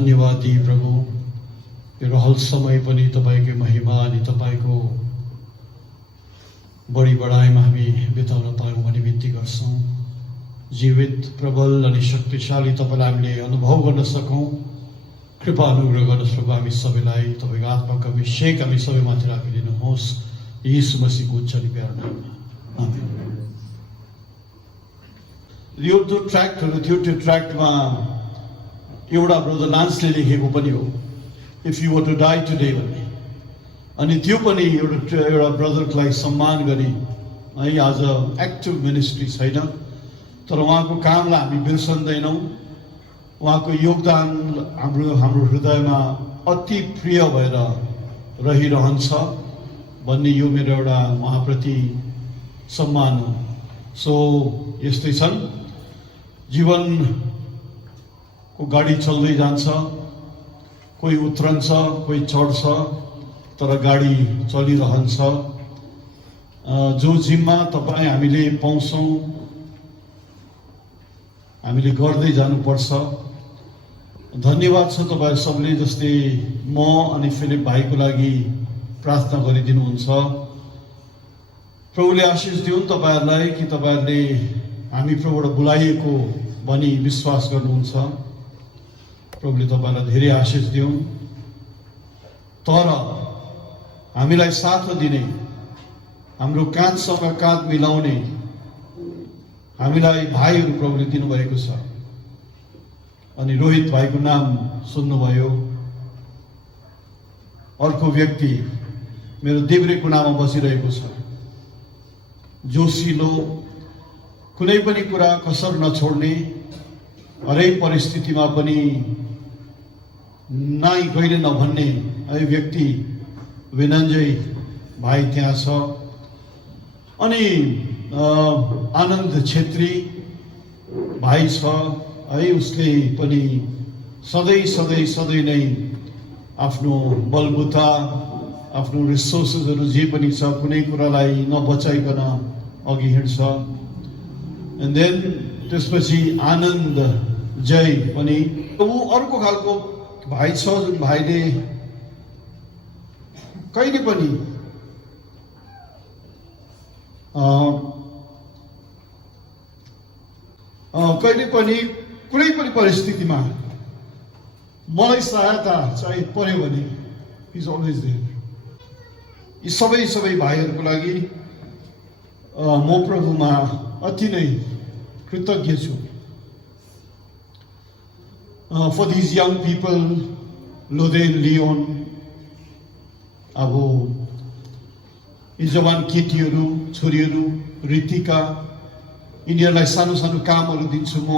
धन्यवाद दिए प्रभु। यो रहल समय पनि तपाईकै महिमा अनि तपाईको बढी बढाइमा हामी बिताउन पायौँ भन्ने बिन्ती गर्छौँ। जीवित प्रबल अनि शक्तिशाली तपाईलाई हामीले अनुभव गर्न सकौँ। कृपा अनुग्रह गर्नुहोस् प्रभु, हामी सबैलाई तपाईको आत्माको अभिषेक हामी सबैमाथि राखिदिनुहोस्। यीशु मसीहको उच्च अनि प्यारो नाममा आमेन। यो जो ट्र्याक्टहरू थियो त्यो ट्र्याक्टमा एउटा ब्रदर लान्सले लेखेको पनि हो, if you were to die today भन्ने। अनि त्यो पनि एउटा ब्रदरलाई सम्मान गरी है। आज एक्टिभ मिनिस्ट्री छैन, तर उहाँको कामलाई हामी बिर्सन्दैनौँ। उहाँको योगदान हाम्रो हृदयमा अति प्रिय भएर रहिरहन्छ भन्ने यो मेरो एउटा उहाँप्रति सम्मान हो। सो यस्तै छन्, जीवनको गाडी चल्दै जान्छ, कोही उत्रन्छ कोही चढ्छ, तर गाडी चलिरहन्छ। जो जिम्मा तपाईँ हामीले पाउँछौँ हामीले गर्दै जानुपर्छ। धन्यवाद छ तपाईँ सबले जस्तै म अनि फिलिप भाइको लागि प्रार्थना गरिदिनुहुन्छ। प्रभुले आशिष दिउन् तपाईँहरूलाई कि तपाईँहरूले हामी प्रभुबाट बोलाइएको भनी विश्वास गर्नुहुन्छ। प्रभुले तपाईँलाई धेरै आशिष दिउन्। तर हामीलाई साथ दिने, हाम्रो काँधसँग काँध मिलाउने हामीलाई भाइहरू प्रभुले दिनुभएको छ। अनि रोहित भाइको नाम सुन्नुभयो। अर्को व्यक्ति मेरो देब्रे कुनामा बसिरहेको छ, जोसिलो, कुनै पनि कुरा कसर नछोड्ने, हरेक परिस्थितिमा पनि नाइ कहिले नभन्ने है व्यक्ति विनञ्जय भाइ त्यहाँ छ। अनि आनन्द छेत्री भाइ छ है। उसले पनि सधैँ नै आफ्नो बलबुता, आफ्नो रिसोर्सेसहरू जे पनि छ कुनै कुरालाई नबचाइकन अघि हिँड्छ। एन्ड देन त्यसपछि आनन्द जय पनि ऊ अर्को खालको भाइ छ, जुन भाइले कहिले पनि कुनै पनि परिस्थितिमा मलाई सहायता चाहिँ पर्यो भने इज अलवेज देयर। यी सबै भाइहरूको लागि म प्रभुमा अति नै कृतज्ञ छु। For these young people, Loden, Leon, अब यी जवान केटीहरू, छोरीहरू, ऋतिका, यिनीहरूलाई सानो सानो कामहरू दिन्छु म।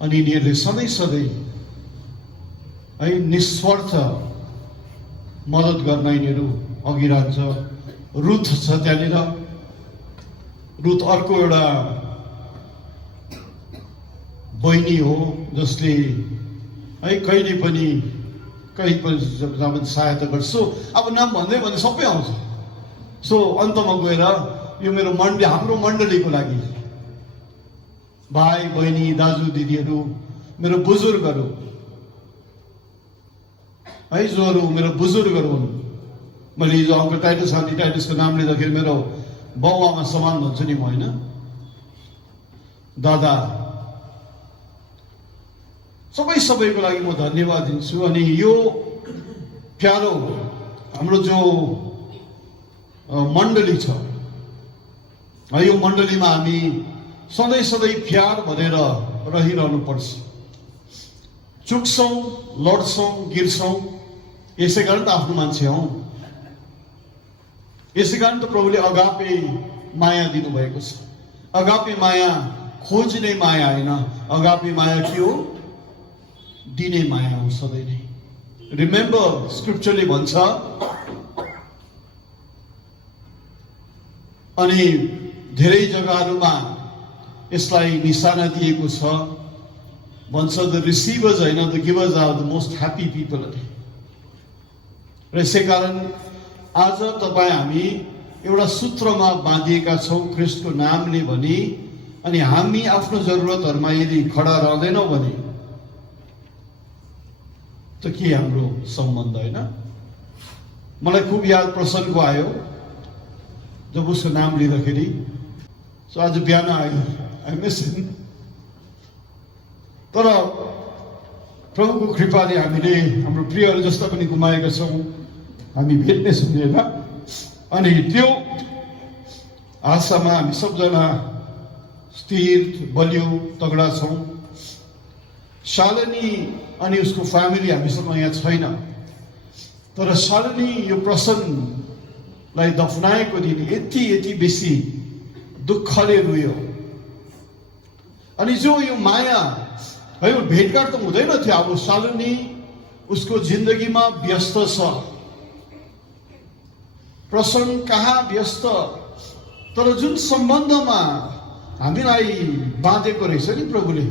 अनि यिनीहरूले सधैँ है निस्वार्थ मद्दत गर्न यिनीहरू अघि राख्छ। रुथ छ त्यहाँनिर। रुथ अर्को एउटा बहिनी हो जसले है कहिले पनि सहायता गर्छ। अब नाम भन्दै भन्दै सबै आउँछ। सो अन्तमा गएर यो मेरो हाम्रो मण्डलीको लागि भाइ बहिनी, दाजु दिदीहरू, मेरो बुजुर्गहरू है, जोहरू मेरो बुजुर्गहरू हुन्। मैले हिजो अङ्कल टाइटस, आन्टी टाइटसको नाम लिँदाखेरि मेरो बाउआमा समान भन्छु नि म, होइन? दादा, सबैको लागि म धन्यवाद दिन्छु। अनि यो प्यारो हाम्रो जो मण्डली छ, यो मण्डलीमा हामी सधैँ प्यार भनेर रहिरहनु पर्छ। चुक्छौँ, लड्छौँ, गिर्छौँ, यसै कारण त आफ्नो मान्छे हौँ। यसै कारण त प्रभुले अगापे माया दिनुभएको छ। अगापे माया खोज्ने माया होइन, अगापे माया के हो? दिने माया हो सधैँ नै। रिमेम्बर, स्क्रिप्चरले भन्छ, अनि धेरै जग्गाहरूमा यसलाई निशाना दिएको छ, भन्छ द रिसिभर्स होइन, the givers are the most happy people. र यसै कारण आज तपाईँ हामी एउटा सूत्रमा बाँधिएका छौँ ख्रिस्टको नामले भनी। अनि हामी आफ्नो जरुरतहरूमा यदि खडा रहँदैनौँ भने त के हाम्रो सम्बन्ध होइन? मलाई खुब याद प्रसङ्गको आयो जब उसको नाम लिँदाखेरि। सो आज बिहान आई मिस हिम। तर प्रभुको कृपाले हामीले हाम्रो प्रियहरू जस्ता पनि गुमाएका छौँ, हामी भेट्ने छौँ होइन। अनि त्यो आशामा हामी सबजना स्थिर बलियो तगडा छौँ। शालिनी अनि उसको फ्यामिली हामीसँग यहाँ छैन, तर शालिनी यो प्रसन्नलाई दफनाएको दिन यति बेसी दुःखले रोयो। अनि जो यो माया है, भेटघाट त हुँदैन थियो। अब शालिनी उसको जिन्दगीमा व्यस्त छ, प्रसन्न कहाँ व्यस्त। तर जुन सम्बन्धमा हामीलाई बाँधेको रहेछ नि प्रभुले,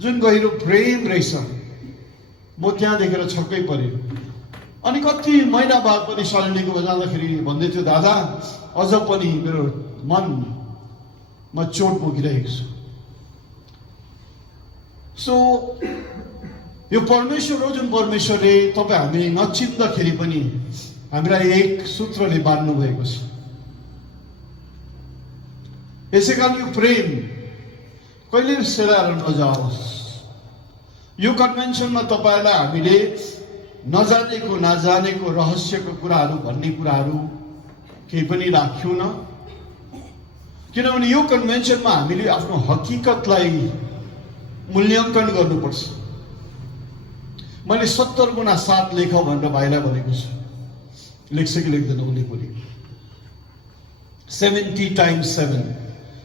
जुन गहिरो प्रेम रहेछ, म त्यहाँ देखेर छक्कै परेँ। अनि कति महिना बाद पनि शालिनीको जाँदाखेरि भन्दै थियो, दादा अझ पनि मेरो मनमा चोट बोकिरहेको छु। सो यो परमेश्वर हो, जुन परमेश्वरले तपाईँ हामी नचिन्दाखेरि पनि हामीलाई एक सूत्रले बाँध्नु भएको छ। यसै कारण यो प्रेम कहिले सेलाएर नजाओस्। यो कन्भेन्सनमा तपाईँलाई हामीले नजानेको नजानेको रहस्यको कुराहरू भन्ने कुराहरू केही पनि राख्यौँ न, किनभने यो कन्भेन्सनमा हामीले आफ्नो हकीकतलाई मूल्याङ्कन गर्नुपर्छ। मैले 70 गुणा 7 लेख भनेर भाइलाई भनेको छु, लेख्छ कि लेख्दैन उनी पनि। 70 times 7।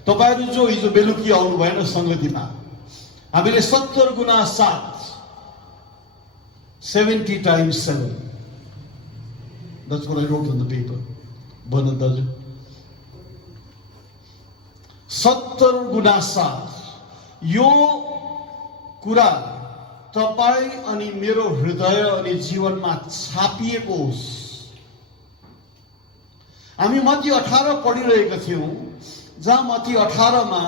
तपाईँहरू जो हिजो बेलुकी आउनु भएन सङ्गतिमा, हामीले 70 गुणा 7, 70 times 7। That's what I wrote on the paper. Bernard दाजु, 70 गुणा 7 यो कुरा तपाईँ अनि मेरो हृदय अनि जीवनमा छापिएको होस्। हामी मत्ती 18 पढिरहेका थियौँ, जहाँ मत्ती 18 मा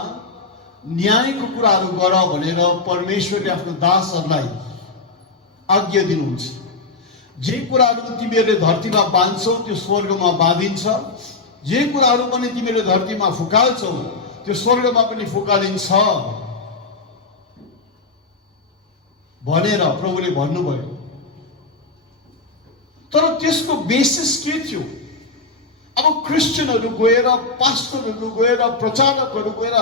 न्यायको कुराहरू गर भनेर परमेश्वरले आफ्नो दासहरूलाई आज्ञा दिनुहुन्छ। जे कुराहरू तिमीहरूले धरतीमा बाँध्छौ त्यो स्वर्गमा बाँधिन्छ, जे कुराहरू पनि तिमीहरूले धरतीमा फुकाल्छौ त्यो स्वर्गमा पनि फुकालिन्छ भनेर प्रभुले भन्नुभयो। तर त्यसको बेसिस के थियो? अब क्रिस्चियनहरू गएर, पास्टरहरू गएर, प्रचारकहरू गएर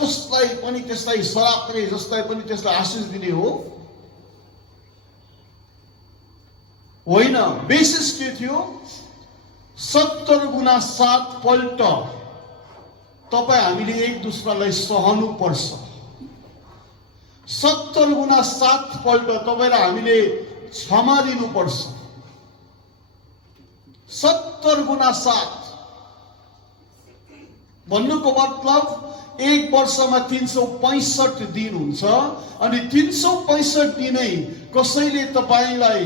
जसलाई पनि त्यसलाई शराब दिने, जसलाई पनि त्यसलाई आशिष दिने हो? होइन। बेसिस के थियो? 70 गुणा 7 पल्ट तपाईँ हामीले एक दुसरालाई सहनु पर्छ। 70 गुणा 7 पल्ट तपाईँलाई हामीले क्षमा दिनुपर्छ। 70 गुणा 7 भन्नुको मतलब एक वर्षमा 365 दिन हुन्छ, अनि 365 दिनै कसैले तपाईँलाई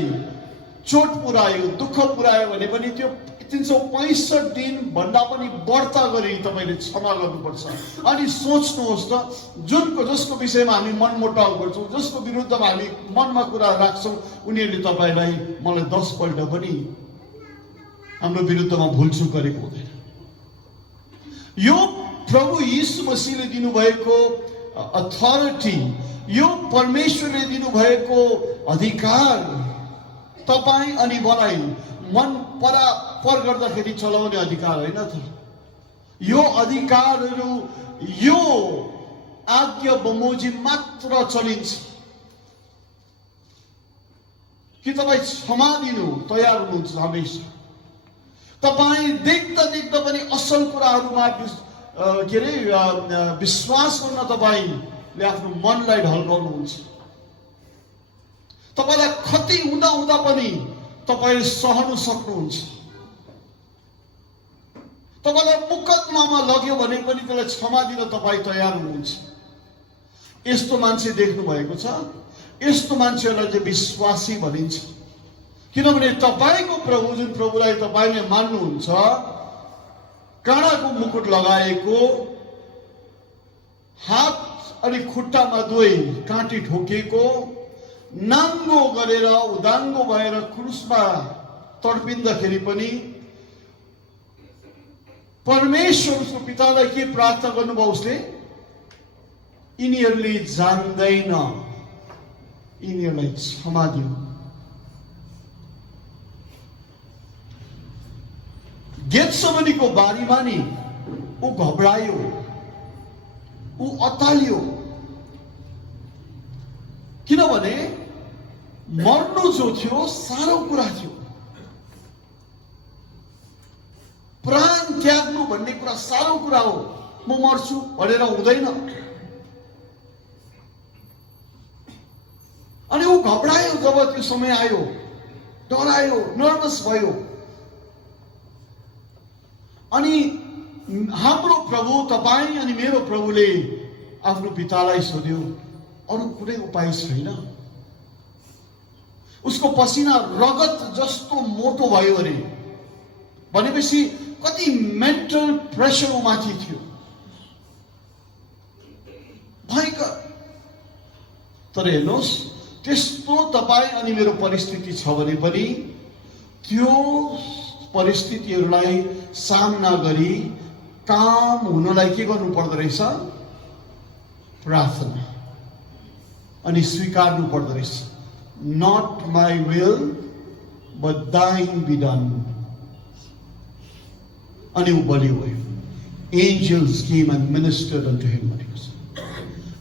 चोट पुर्यायो, दुःख पुर्यायो भने पनि त्यो 365 दिन भन्दा पनि बढ्ता गरी तपाईँले क्षमा गर्नुपर्छ। अनि सोच्नुहोस् त, जसको विषयमा हामी मनमुटाउ गर्छौँ, जसको विरुद्धमा हामी मनमा कुरा राख्छौँ, उनीहरूले तपाईँलाई, मलाई 10 पल्ट पनि हाम्रो विरुद्धमा भुलचुक गरेको हुँदैन। यो प्रभु यीशु मसीहले दिनुभएको अथोरिटी, यो परमेश्वरले दिनुभएको अधिकार तपाईँ अनि मलाई मन परापर गर्दाखेरि चलाउने अधिकार होइन त। यो अधिकारहरू यो आज्ञा बमोजिम मात्र चलिन्छ कि तपाईँ क्षमा दिनु तयार हुनुहुन्छ हमेशा। तपाईँ देख्दा देख्दा पनि असल कुराहरूमा विश्वास गर्न तपाईँले आफ्नो मनलाई ढल्काउनुहुन्छ। तपाईँलाई क्षति हुँदा हुँदा पनि तपाईँले सहनु सक्नुहुन्छ। तपाईँलाई मुकदमामा लग्यो भने पनि त्यसलाई क्षमा दिन तपाईँ तयार हुनुहुन्छ। यस्तो मान्छे देख्नु भएको छ? यस्तो मान्छेहरूलाई चाहिँ विश्वासी भनिन्छ। किनभने तपाईँको प्रभु, जुन प्रभुलाई तपाईँले मान्नुहुन्छ, काँडाको मुकुट लगाएको, हात अनि खुट्टामा दुवै काँटी ठोकेको, नाङ्गो गरेर उदाङ्गो भएर क्रुसमा तडपिँदाखेरि पनि परमेश्वर उसको पितालाई के प्रार्थना गर्नुभयो उसले? यिनीहरूले जान्दैन, यिनीहरूलाई क्षमा दिनु। गेत्सेमनीको बारीमा नि ऊ घबरायो, ऊ अतालियो, किनभने मर्नु जो थियो साह्रो कुरा थियो। प्राण त्याग्नु भन्ने कुरा साह्रो कुरा हो। म मर्छु भनेर हुँदैन। अनि ऊ घबरायो जब त्यो समय आयो, डरायो, नर्भस भयो। अनि हाम्रो प्रभु, तपाईं अनि मेरो प्रभुले आफ्नो पितालाई सोध्यो, अरू कुनै उपाय छैन? उसको पसिना रगत जस्तो मोटो भयो अरे। भनेपछि कति मेन्टल प्रेसर उमाथि थियो, भयङ्कर। तर हेर्नुहोस्, त्यस्तो तपाईं अनि मेरो परिस्थिति छ भने पनि त्यो परिस्थितिहरूलाई सामना गरी काम हुनलाई के गर्नु पर्दो रहेछ? प्रार्थना। अनि स्वीकार्नु पर्दो रहेछ, नट माई विल बट दाइन बी डन। अनि ऊ बलि भयो। एन्जल्स केम एन्ड मिनिस्टर्ड अनटु हिम भनेको छ।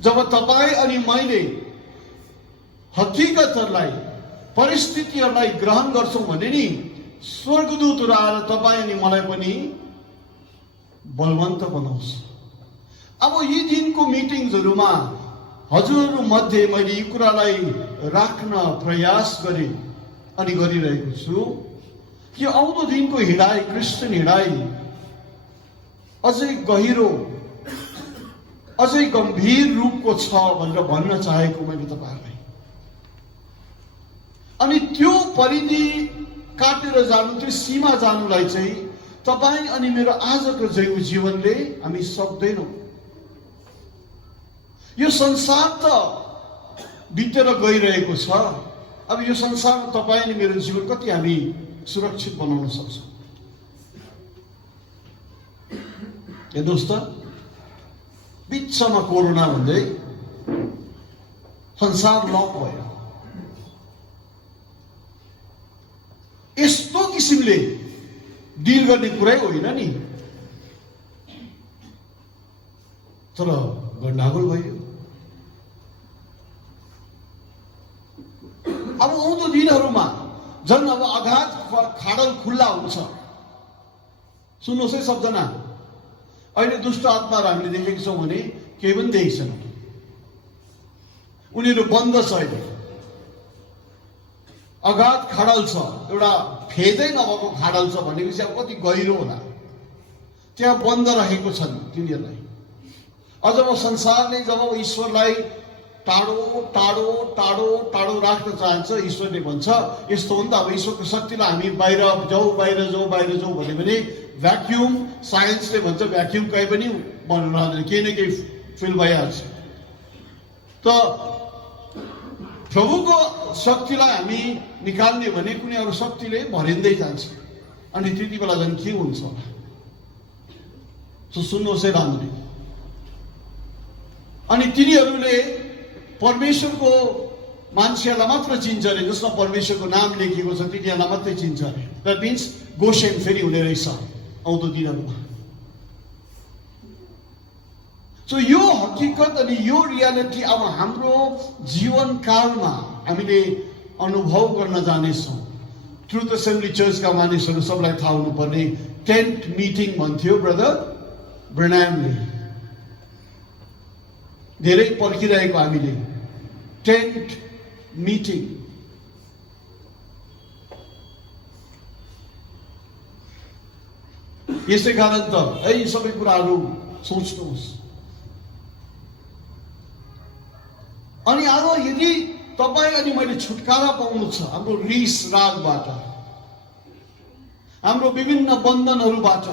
जब तपाईं अनि मैले हकीकतहरूलाई, परिस्थितिहरूलाई ग्रहण गर्छौं भने नि स्वर्गदूतहरू आएर तपाईं अनि मलाई पनि बलवन्त बनाउँछ। अब यी दिनको मिटिङ्सहरूमा हजुरहरू मध्ये मैले यी कुरालाई राख्न प्रयास गरेँ अनि गरिरहेको छु कि आउँदो दिनको हिँडाइ, क्रिस्चियन हिँडाइ अझै गहिरो, अझै गम्भीर रूपको छ भनेर भन्न चाहेको मैले तपाईहरुलाई। अनि त्यो परिधि काटेर जानु, त्यो सीमा जानुलाई चाहिँ तपाईं अनि मेरो आजको जीवनले हामी सक्दैनौं। यो संसार त बितेर गइरहेको छ। अब यो संसारमा तपाईं अनि मेरो जीवन कति हामी सुरक्षित बनाउन सक्छौं? हेर्नुहोस् त, बिचमा कोरोना भन्दै संसार लक भयो। यस्तो किसिमले डिल गर्ने कुरै होइन नि, तर गण्डगोल भयो। अब आउँदो दिनहरूमा झन् अब अगाध खाडल खुल्ला हुन्छ। सुन्नुहोस् है सबजना, अहिले दुष्ट आत्माहरू हामीले देखेको छौँ भने केही पनि देखेको छैन। उनीहरू बन्द छ। अहिले अगाध खाडल छ, एउटा फेदै नभएको खाडल छ भनेपछि अब कति गहिरो होला। त्यहाँ बन्द राखेको छन् तिनीहरूलाई। अझ अब संसारले जब ईश्वरलाई टाढो टाढो टाढो टाढो राख्न चाहन्छ, ईश्वरले भन्छ यस्तो हो नि त, अब ईश्वरको शक्तिलाई हामी बाहिर जाऊ बाहिर जाऊ बाहिर जाऊ भन्यो भने भ्याक्युम, साइन्सले भन्छ भ्याक्युम कहीँ पनि बन्न रहँदैन, केही न केही फिल भइहाल्छ। त प्रभुको शक्तिलाई हामी निकाल्ने भने कुनै अरू शक्तिले भरिँदै जान्छ। अनि त्यति बेला झन् के हुन्छ होला? सुन्नुहोस् है राम्ररी। अनि तिनीहरूले परमेश्वरको मान्छेहरूलाई मात्र चिन्छ अरे, जसमा परमेश्वरको नाम लेखिएको छ तिनीहरूलाई मात्रै चिन्छ अरे। द्याट मिन्स गोसेन फेरि हुने रहेछ आउँदो दिनहरूमा। सो यो हकीकत अनि यो रियालिटी अब हाम्रो जीवनकालमा हामीले अनुभव गर्न जानेछौँ। ट्रुथ असेम्बली चर्चका मानिसहरू सबलाई थाहा हुनुपर्ने टेन्ट मिटिङ भन्थ्यो ब्रदर ब्रेनामले। धेरै पर्खिरहेको हामीले टेन्ट मिटिङ। यसै कारण त यी सबै कुराहरू सोच्नुहोस्। अनि आज यदि तपाईं अनि मैले छुटकारा पाउनु छ हाम्रो रिस रागबाट, हाम्रो विभिन्न बन्धनहरूबाट,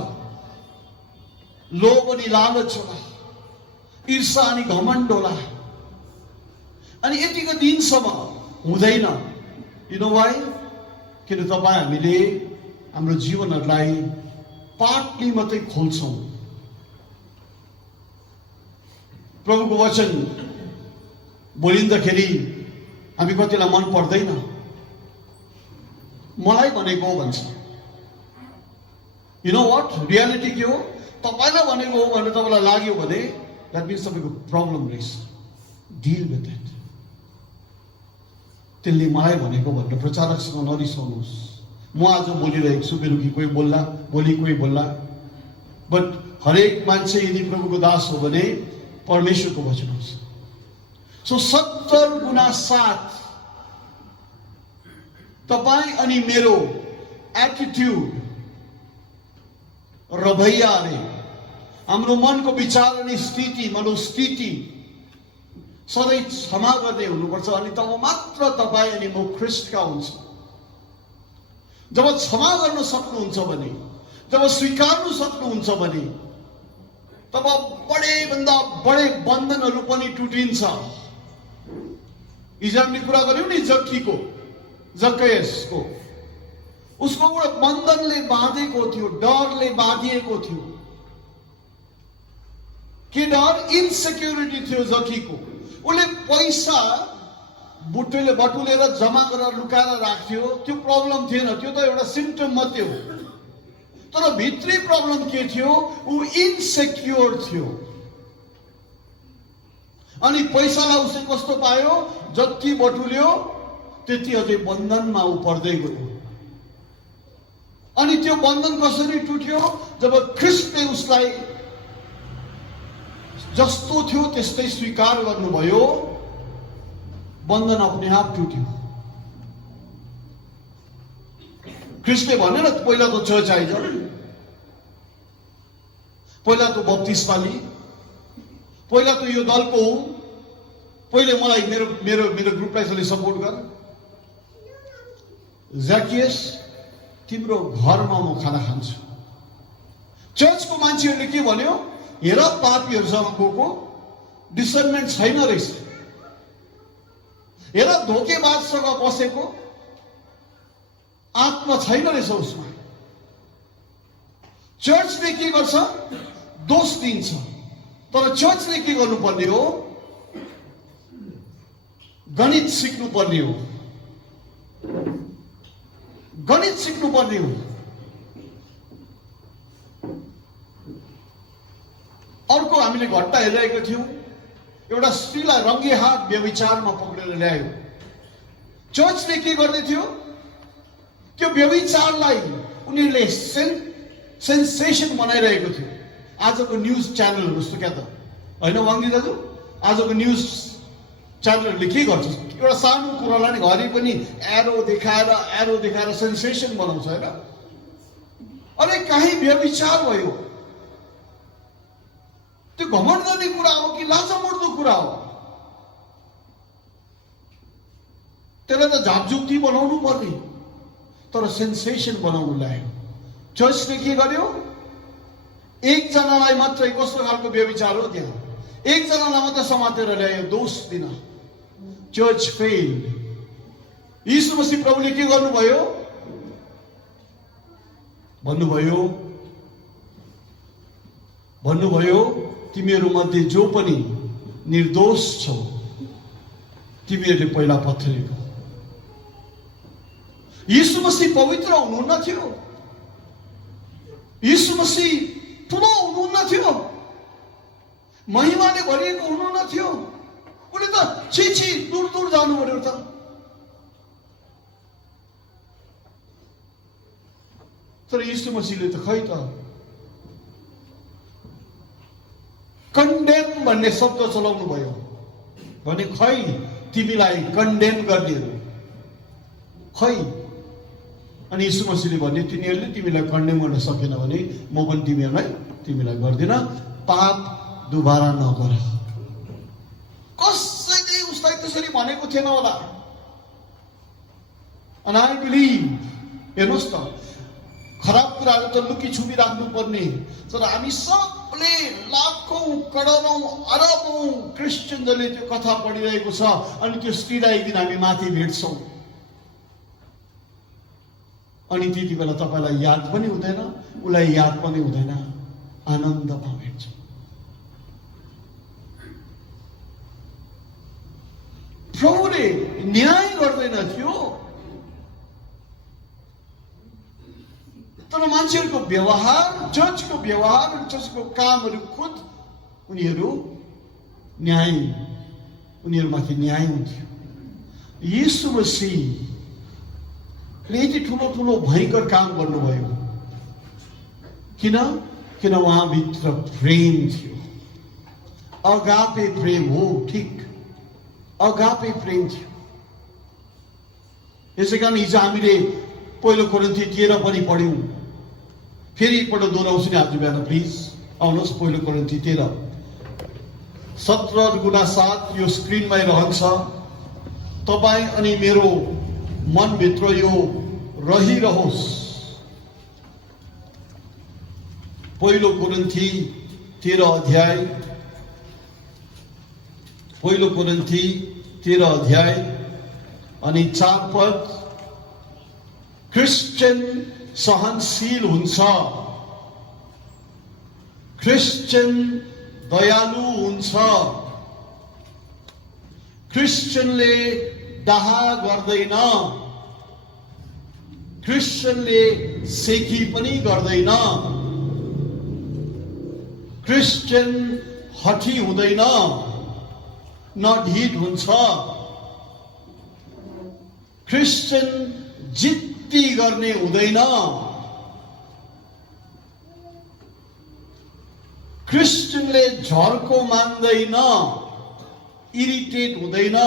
लोभ अनि लालच होला, ईर्षा अनि घमण्ड होला, अनि यतिको दिनसम्म हुँदैन। You know why? किन हामीले हाम्रो जीवनहरूलाई पार्टली मात्रै खोल्छौँ। प्रभुको वचन बोलिँदाखेरि हामी कतिलाई मन पर्दैन। मलाई भनेको हो भन्छ। You know what? रियालिटी के हो? तपाईलाई भनेको हो भनेर तपाईलाई लाग्यो भने द्याट मिन्स तपाईको प्रब्लम रहेछ। Deal with it. त्यसले मलाई भनेको भनेर प्रचारकसँग नरिसाउनुहोस्। म आज बोलिरहेको छु, बेलुकी कोही बोल्ला, भोलि कोही बोल्ला, बट हरेक मान्छे यदि प्रभुको दास हो भने परमेश्वरको वचन हुन्छ। सो 70 गुना 7 तपाईं अनि मेरो एटिट्युड, रवैयाले, हाम्रो मनको विचार अनि स्थिति, मनोस्थिति सधैँ क्षमा गर्ने हुनुपर्छ। अनि तब मात्र तपाईं अनि म ख्रीष्टका हुन्छ। जब क्षमा गर्न सक्नुहुन्छ भने, जब स्वीकार्नु सक्नुहुन्छ भने, तब बडे भन्दा बडे बन्धनहरू पनि टुटिन्छ। हिजो हामीले कुरा गर्यौं नि जक्कीको, जक्कयसको, उसको एउटा बन्धनले बाँधेको थियो, डरले बाँधिएको थियो। के डर? इन्सेक्युरिटी थियो जक्कीको। उसले पैसा बटुलेर जमा गरेर लुकाएर राख्थ्यो, त्यो प्रब्लम थिएन, त्यो त एउटा सिम्पटम मात्रै हो। तर भित्री प्रब्लम के थियो? ऊ इन्सेक्योर थियो। अनि पैसालाई उसले कस्तो पायो? जति बटुल्यो त्यति अझै बन्धनमा ऊ पर्दै गयो। अनि त्यो बन्धन कसरी टुट्यो? जब ख्रीष्टले उसलाई जस्तो थियो त्यस्तै स्वीकार गर्नुभयो, बन्धन अपने आप टुट्यो। ख्रीष्टले भनेर पहिला त चर्च आइज, पहिला त बप्तिस्मा लि, पहिला त यो दलको हो, पहिले मलाई मेरो मेरो मेरो ग्रुपलाई चाहिँ सपोर्ट गर। जक्कियस, तिम्रो घरमा म खाना खान्छु। चर्चको मान्छेहरूले के भन्यो? हेर पापीहरूसँग गएको, डिसर्नमेन्ट छैन रहेछ। हेर धोकेबाजसँग बसेको, आत्मा छैन रहेछ उसमा। चर्चले के गर्छ? दोष दिन्छ। तर चर्चले के गर्नुपर्ने हो? गणित सिक्नुपर्ने हो। गणित सिक्नुपर्ने हो। अर्को हामीले घटना हेरिरहेको थियौं, एउटा स्त्रीलाई रङ्गे हात व्यभिचारमा पक्रेर ल्यायो। चर्चले के गर्दै थियो? त्यो व्यभिचारलाई उनीहरूले सेन्सेसन बनाइरहेको थियो। आजको न्यूज च्यानलहरु जस्तो क्या त हैन वाङ्गी दाजु? आजको न्यूज च्यानलहरुले के गर्छ? एउटा सानो कुरालाई नि घरि पनि एरो देखाएर सेन्सेसन बनाउँछ हैन? अरे कहीँ व्यभिचार भयो, त्यो घमण्ड गर्ने कुरा हो कि लाजमर्दो कुरा हो? त्यसलाई त झापझुप्ती बनाउनु पर्ने, तर सेन्सेसन बनाउनु ल्यायो। चर्चले के गर्यो? एकजनालाई मात्रै, कस्तो खालको व्यभिचार हो त्यहाँ, एकजनालाई मात्रै समातेर ल्यायो दोष दिन। Church failed. यीशु मसीह प्रभुले के गर्नुभयो? भन्नुभयो तिमीहरू मध्ये जो पनि निर्दोष छौ तिमीहरूले पहिला पत्थरेको। यीशु मसीह पवित्र हुनुहुन्न थियो? यीशु मसीह ठुलो हुनुहुन्न थियो? महिमाले भरिएको हुनुहुन्न थियो? उनी त छिछि दूर दूर जानु पर्यो त। तर यीशु मसीहले त खै त कन्डेम भन्ने शब्द चलाउनु भयो भने खै तिमीलाई कन्डेम गर्नेहरू खै। अनि यीशु मसीहले भन्ने तिनीहरूले तिमीलाई कन्डेम गर्न सकेन भने म पनि तिमीलाई गर्दिन, पाप दुबारा नगर। कसैले उसलाई त्यसरी भनेको थिएन होला। And I believe, हेर्नुहोस् त, खराब कुराहरू त लुकी छुपी राख्नु पर्ने, तर हामी सब सबले लाखौं करोडौं अरबौं क्रिस्चियनले त्यो कथा पढिरहेको छ अनि त्यो स्त्रीलाई एक दिन हामी माथि भेट्छौं अनि त्यति बेला तपाईलाई याद पनि हुँदैन उलाई याद पनि हुँदैन आनन्दमा भेट्छ प्रभुले न्याय गर्दैन थियो तर मान्छेहरूको व्यवहार चर्चको व्यवहार चर्चको कामहरू खुद उनीहरूमाथि न्याय हुन्थ्यो यीशु मसीहले यति ठुलो ठुलो भयंकर काम गर्नुभयो किन उहाँभित्र प्रेम थियो अगापे प्रेम हो ठीक अगापे प्रेम थियो यसै कारण हिजो हामीले पहिलो कोरिन्थी 13 पनि पढ्यौं फेरि एकपल्ट दोहोऱ्याउँछु नि आज बिहान प्लिज आउनुहोस् पहिलो कोरिन्थी 13 17:7 यो स्क्रिनमै रहन्छ तपाईं अनि मेरो मनभित्र यो रहिरहोस् पहिलो कोरिन्थी 13 अध्याय पहिलो कोरिन्थी 13 अध्याय अनि 4 पद क्रिस्चियन सहनशील हुन्छ क्रिस्चियन दयालु हुन्छ क्रिस्चियनले डाहा गर्दैन क्रिस्चियनले सेखी पनि गर्दैन क्रिस्चियन हठी हुँदैन न ढिट हुन्छ क्रिस्चियन जिद्दी गर्ने हुँदैन क्रिस्चियनले झर्को मान्दैन इरिटेट हुँदैन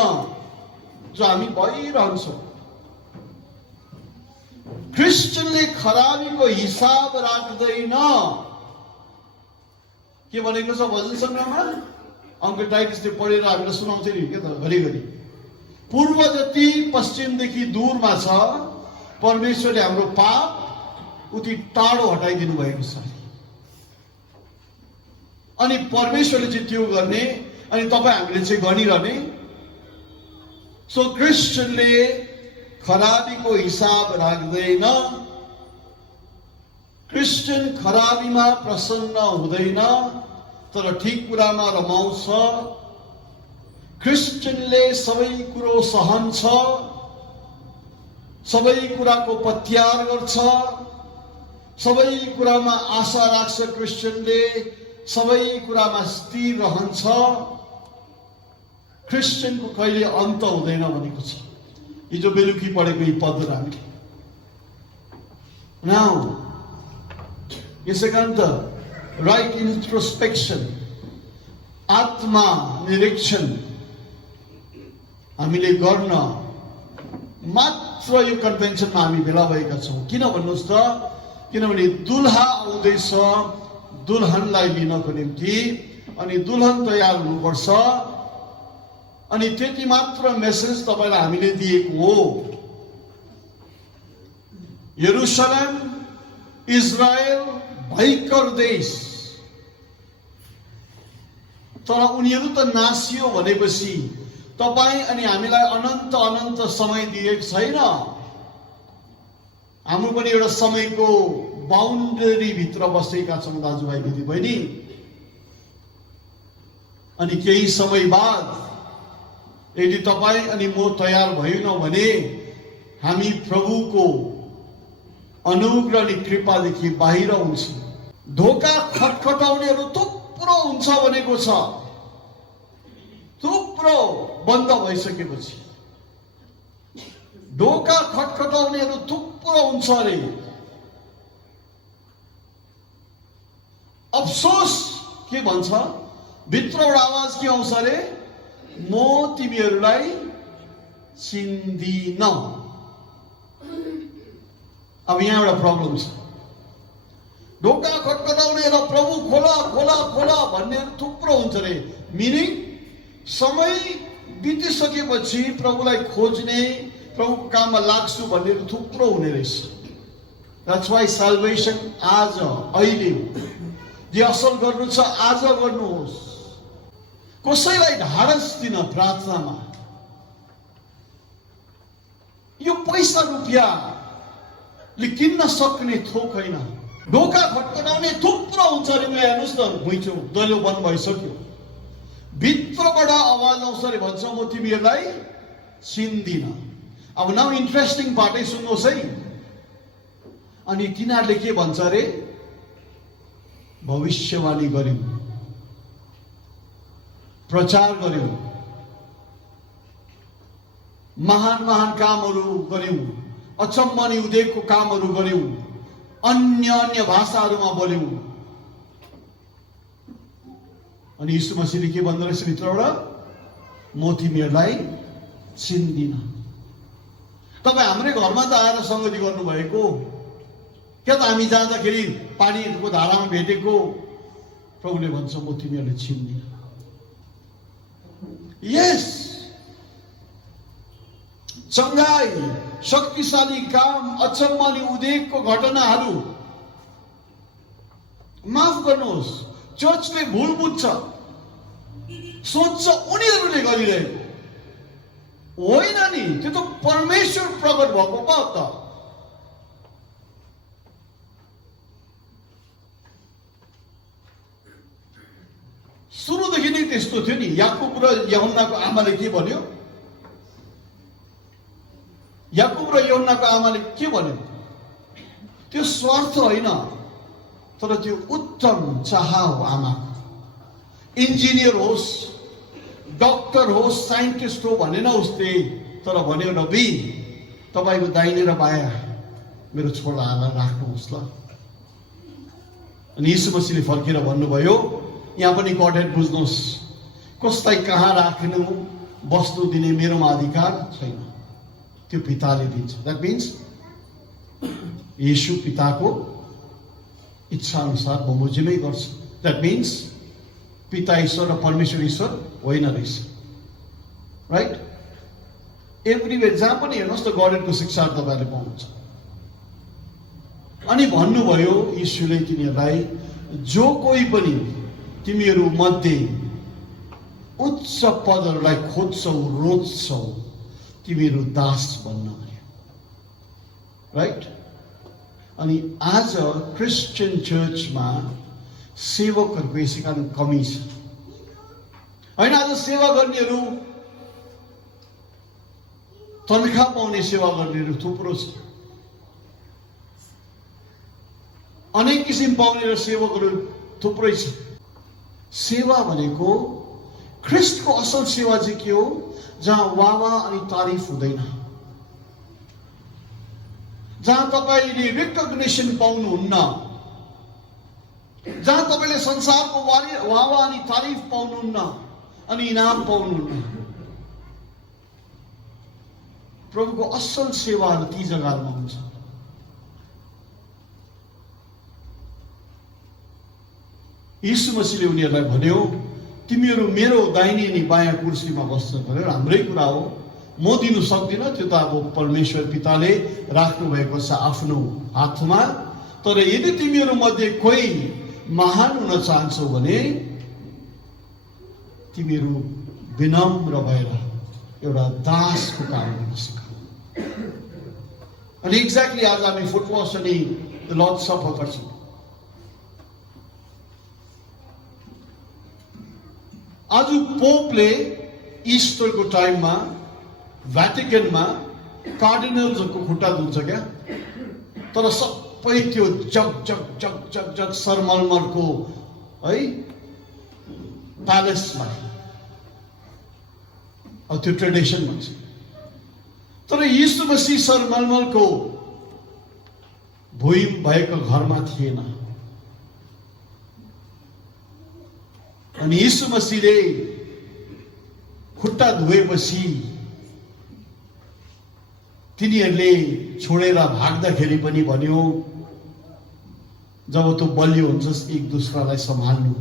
जो हामी भइरहन्छौं क्रिस्चियनले खराबीको हिसाब राख्दैन के भनेको छ भजन संग्रहमा अङ्कल टाइटसले पढेर हामीलाई सुनाउँथे नि के त घरिघरि पूर्व जति पश्चिमदेखि दूरमा छ परमेश्वरले हाम्रो पाप उति टाढो हटाइदिनु भएको छ अनि परमेश्वरले चाहिँ त्यो गर्ने अनि तपाईं हामीले चाहिँ गरिरहने सो क्रिस्चियनले खराबीको हिसाब राख्दैन क्रिस्चियन खराबीमा प्रसन्न हुँदैन तर ठीक कुरामा रमाउँछ क्रिस्चियनले सबै कुरो सहन्छ सबै कुराको पत्यार गर्छ सबै कुरामा आशा राख्छ क्रिस्चियनले सबै कुरामा स्थिर रहन्छ क्रिस्चियनको कहिले अन्त हुँदैन भनेको छ हिजो बेलुकी पढेको यी पदहरू हामीले नाउ यसै कारण त राइट इन्ट्रोस्पेक्सन आत्मा निरीक्षण हामीले गर्न मात्र यो कन्भेन्सनमा हामी भेला भएका छौं किन भन्नुस् त किनभने दुल्हा आउँदैछ दुल्हनलाई लिनको निम्ति अनि दुल्हन तयार हुनुपर्छ अनि त्यति मात्र मेसेज तपाईलाई हामीले दिएको हो यरुशलेम इजरायल भयंकर देश तर उनीहरू त नासियो भनेपछि तपाई अनि हामीलाई अनन्त अनन्त समय दिएको छैन हाम्रो पनि एउटा समयको बाउन्डरी भित्र बसेका छौं दाजुभाइ दिदीबहिनी अनि केही समय बाद यदि तपाई अनि म तयार भएनौं भने हामी प्रभुको अनुग्रह अनि कृपादेखि बाहिर हुन्छौं ढोका खटखटाउनेहरू थुप्रो हुन्छ भनेको छ थुप्रो बन्द भइसकेपछि ढोका खटखटाउनेहरू थुप्रो हुन्छ अरे अफसोस के भन्छ भित्र एउटा आवाज के आउँछ अरे म तिमीहरूलाई चिन्दिन अब यहाँ एउटा प्रब्लम छ ढोका खटखटाउने र प्रभु खोला खोला खोला भन्नेहरू थुप्रो हुन्छ रे मिनिङ समय बितिसकेपछि प्रभुलाई खोज्ने प्रभुको काममा लाग्छु भन्नेहरू थुप्रो हुने रहेछ That's why salvation आज अहिले जे असल गर्नु छ आज गर्नुहोस्। कसैलाई ढाडस दिन प्रार्थनामा। यो पैसा रुपियाँले किन्न सक्ने थोक होइन। ढोका खटखटाउने थुप्रो हुन्छ अरे। हेर्नुहोस् न, घुइँचो दैलो बन्द भइसक्यो, भित्रबाट आवाज आउँछ अरे, भन्छ म तिमीहरूलाई चिन्दिन। अब नाउ इन्ट्रेस्टिङ पार्टै सुन्नुहोस् है। अनि तिनीहरूले के भन्छ अरे, भविष्यवाणी गर्यौं, प्रचार गर्यौं, महान महान कामहरू गर्यौं, अचम्मनी उदेकको कामहरू गर्यौं, अन्य अन्य भाषाहरूमा बोल्यौं। अनि यीशु मसीहले के भन्दो रहेछ भित्रबाट, म तिमीहरूलाई चिन्दिन। तपाईँ हाम्रै घरमा त आएर संगति गर्नुभएको, क्या त हामी जाँदाखेरि पानीको धारामा भेटेको। प्रभुले भन्छ म तिमीहरूलाई चिन्दिन। यस, चङ्गाई, शक्तिशाली काम, अचम्मनी उदेकको घटनाहरू, माफ गर्नुहोस्, चर्चले भुल बुझ्छ, सोच्छ उनीहरूले गरिरहेको होइन नि। त्यो त परमेश्वर प्रकट भएको पो त। सुरुदेखि नै त्यस्तो थियो नि। याकुब र यूहन्नाको आमाले के भन्यो? याकुब र यूहन्नाको आमाले के भन्यो? त्यो स्वार्थ होइन, तर त्यो उत्तम चाह हो आमाको। इन्जिनियर होस्, डक्टर होस्, साइन्टिस्ट हो भनेन उसले, तर भन्यो नबी तपाईँको दाहिने र बायाँ मेरो छोरालाई राख्नुहोस् ल। अनि यीशु मसीहले फर्केर भन्नुभयो, यहाँ पनि गडेड बुझ्नुहोस्, कसलाई कहाँ राख्नु बस्नु दिने मेरोमा अधिकार छैन, त्यो पिताले दिन्छ। द्याट मिन्स यीशु पिताको इच्छा अनुसार बमोजिमै गर्छ। द्याट मिन्स पिता ईश्वर र परमेश्वर ईश्वर होइन रहेछ, राइट? एभ्रिवेयर जहाँ पनि हेर्नुहोस् त गडेडको शिक्षा तपाईँहरूले पाउनुहुन्छ। अनि भन्नुभयो यीशुले तिनीहरूलाई, जो कोही पनि तिमीहरू मध्ये उच्च पदहरूलाई खोज्छौ, रोज्छौ, तिमीहरू दास बन्न भन्यो, राइट? अनि आज क्रिस्चियन चर्चमा सेवकहरूको यसै कारण कमी छ होइन। आज सेवा गर्नेहरू, तनखा पाउने सेवा गर्नेहरू थुप्रो छ, अनेक किसिम पाउने र सेवकहरू थुप्रै छ। सेवा भनेको, ख्रिस्टको असल सेवा चाहिँ के हो? जहाँ वावा अनि तारिफ हुँदैन, जहाँ तपाईँले रिकग्निसन पाउनुहुन्न, जहाँ तपाईँले संसारको वावा अनि तारिफ पाउनुहुन्न अनि इनाम पाउनुहुन्न। प्रभुको असल सेवाहरू ती जग्गाहरूमा हुन्छ। यीशु मसीहले उनीहरूलाई भन्यो, तिमीहरू मेरो दाहिने अनि बायाँ कुर्सीमा बस्छ भनेर। हाम्रै कुरा हो, म दिनु सक्दिनँ, त्यो त अब परमेश्वर पिताले राख्नु भएको छ आफ्नो हातमा। तर यदि तिमीहरू मध्ये कोही महान हुन चाहन्छौ भने तिमीहरू विनम्र भएर एउटा दासको काम गर्न सिक। अनि एक्ज्याक्टली आज हामी फुटवस अनि लर्ड सफर गर्छौँ। आज पोपले इस्टरको टाइममा भ्याटिकनमा कार्डिनल्सहरूको खुट्टा धुन्छ क्या। तर सबै त्यो जग जग जग जग जग सरमलमलको है प्यालेसमा, अब त्यो ट्रेडिसन भन्छ। तर यीशु मसीह सरमलमलको भुइँ भएको घरमा थिएन। अनि यीशु मसीहले खुट्टा धुएपछि तिनीहरूले छोडेर भाग्दाखेरि पनि भन्यो, जब तँ बलियो हुन्छस् एक दुसरालाई सम्हाल्नु।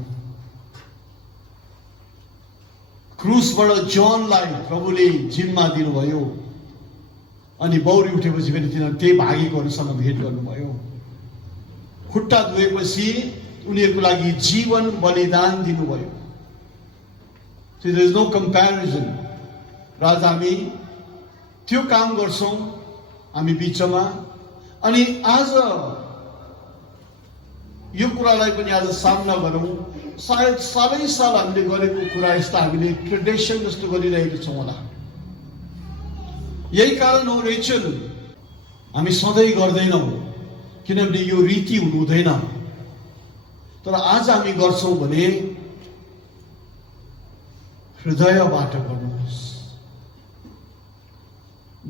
क्रुसबाट जॉनलाई प्रभुले जिम्मा दिनुभयो। अनि बौरी उठेपछि पनि तिनीहरू त्यही भागेकोहरूसँग भेट गर्नुभयो। खुट्टा धुएपछि उनीहरूको लागि जीवन बलिदान दिनुभयो. So there is no comparison. र आज हामी त्यो काम गर्छौं हामी बिचमा. अनि आज यो कुरालाई पनि आज सामना गरौं. सायद सालै साल हामीले गरेको कुरा यस्ता हामीले ट्रेडिसन जस्तो गरिरहेका छौं होला. यही कारण हो रेचल हामी सधैँ गर्दैनौं किनभने यो रीति हुनु हुँदैन. तर आज हामी गर्छौं भने हृदयबाट गर्नुहोस्,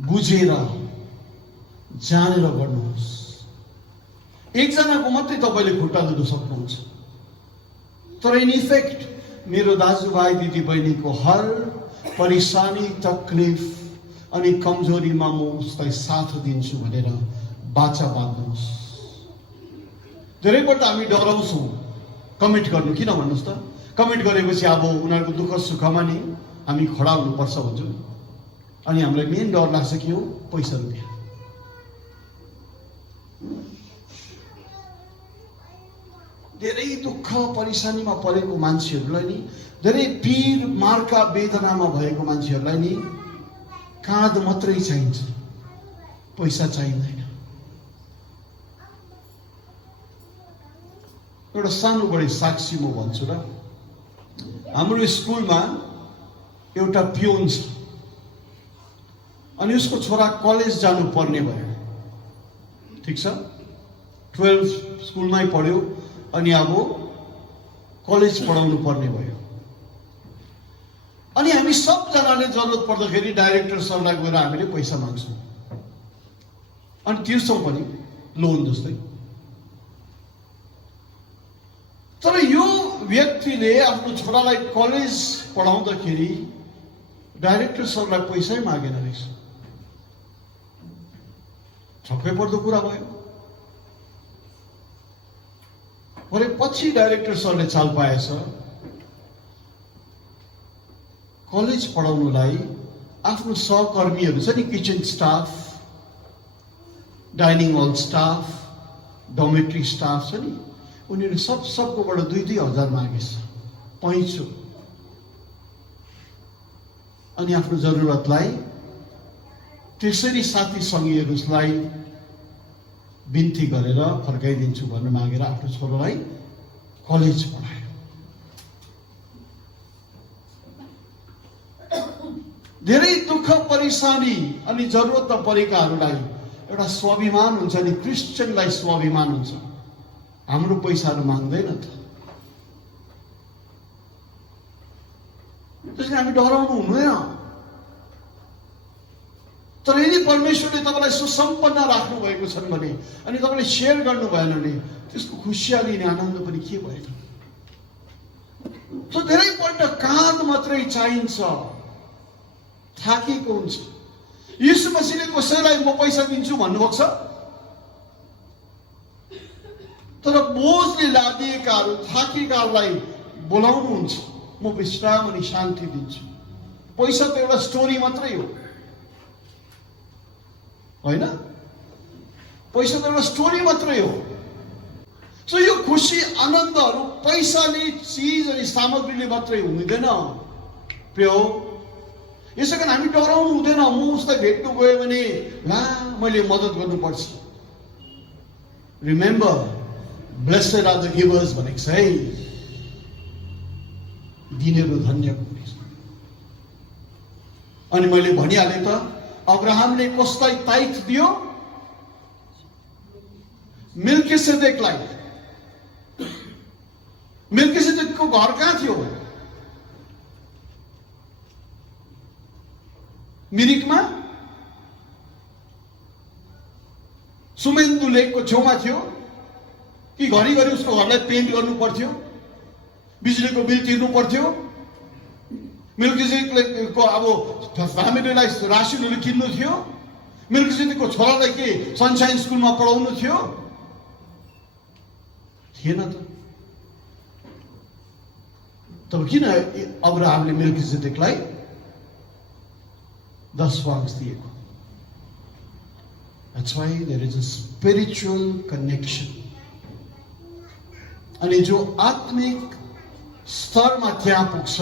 बुझेर जानेर गर्नुहोस्. एकजनाको मात्रै तपाईले खुट्टा धुन सक्नुहुन्छ, तर इन इफेक्ट मेरो दाजुभाइ दिदीबहिनीको हर परेशानी तकलिफ अनि कमजोरीमा म उसलाई साथ दिन्छु भनेर बाचा बाँध्नुहोस्. धेरैपल्ट हामी डराउँछौँ कमिट गर्नु. किन भन्नुहोस् त? कमिट गरेपछि अब उनीहरूको दुःख सुखमा नि हामी खडा हुनुपर्छ भन्छौँ. अनि हामीलाई मेन डर लाग्छ कि हो पैसा रुपियाँ. धेरै दुःख परेशानीमा परेको मान्छेहरूलाई नि, धेरै पीर मार्का वेदनामा भएको मान्छेहरूलाई नि काँध मात्रै चाहिन्छ, पैसा चाहिँदैन. एउटा सानो बढी साक्षी म भन्छु र. हाम्रो स्कुलमा एउटा पियोन छ अनि उसको छोरा कलेज जानु पर्ने भयो. ठिक छ, 12 स्कुलमै पढ्यो अनि अब कलेज पढाउनु पर्ने भयो. अनि हामी सबजनाले जरुरत पर्दाखेरि डाइरेक्टर सरलाई गएर हामीले पैसा माग्छौँ अनि तिर्छौँ पनि लोन जस्तै. तर यो व्यक्तिले आफ्नो छोरालाई कलेज पढाउँदाखेरि डाइरेक्टर सरलाई पैसै मागेन रहेछ. छक्कै पर्दो कुरा भयो. भरे पछि डाइरेक्टर सरले चाल पाएछ कलेज पढाउनुलाई आफ्नो सहकर्मीहरू छ नि, किचन स्टाफ, डाइनिङ हल स्टाफ, डोमेट्री स्टाफ छ नि, उनीहरू सबकोबाट 2-2 हजार मागेछ पैँचो. अनि आफ्नो जरुरतलाई त्यसरी साथी सङ्गीहरूलाई बिन्ती गरेर फर्काइदिन्छु भन्ने मागेर आफ्नो छोरालाई कलेज पढायो. धेरै दुःख परेशानी अनि जरुरत परेकाहरूलाई एउटा स्वाभिमान हुन्छ नि, क्रिस्चियनलाई स्वाभिमान हुन्छ. हाम्रो पैसाहरू माग्दैन त. त्यसले हामी डराउनु हुँदैन. तर यदि परमेश्वरले तपाईँलाई सुसम्पन्न राख्नु भएको छन् भने अनि तपाईँले सेयर गर्नु भएन भने त्यसको खुसियाली अनि आनन्द पनि के भएन. त धेरैपल्ट काँध मात्रै चाहिन्छ, थाकेको हुन्छ. यीशु मसीहले कसैलाई म पैसा दिन्छु भन्नुभएको छ? तर बोझले लादिएकाहरू थाकेकाहरूलाई बोलाउनुहुन्छ, म विश्राम अनि शान्ति दिन्छु. पैसा त एउटा स्टोरी मात्रै हो होइन? पैसा त एउटा स्टोरी मात्रै हो. सो यो खुसी आनन्दहरू पैसाले चिज अनि सामग्रीले मात्रै हुँदैन प्रियो. यसै कारण हामी डराउनु हुँदैन. म उसलाई भेट्नु गयो भने ला मैले मद्दत गर्नुपर्छ. Remember, blessed are the givers भनेको छ है, दिनेहरू धन्य. अनि मैले भनिहालेँ त, अब्राहमले कसलाई ताइथ दियो? मिल्किसेदेकलाई. मिल्किसेदेकको घर कहाँ थियो? मिरिकमा, सुमेन्दु लेकको छेउमा थियो कि घरिघरि उसको घरलाई पेन्ट गर्नु पर्थ्यो, बिजुलीको बिल तिर्नु पर्थ्यो? मिल्किसेदेकको अब फ्यामिलीलाई रासिनहरू किन्नु थियो? मिल्किसेदेकको छोरालाई के सनसाइन स्कुलमा पढाउनु थियो? थिएन त. तब किन अब्राहमले मिल्किसेदेकलाई 10 वांस दिएको? That's why there is a spiritual connection. अनि जो आत्मिक स्तरमा त्यहाँ पुग्छ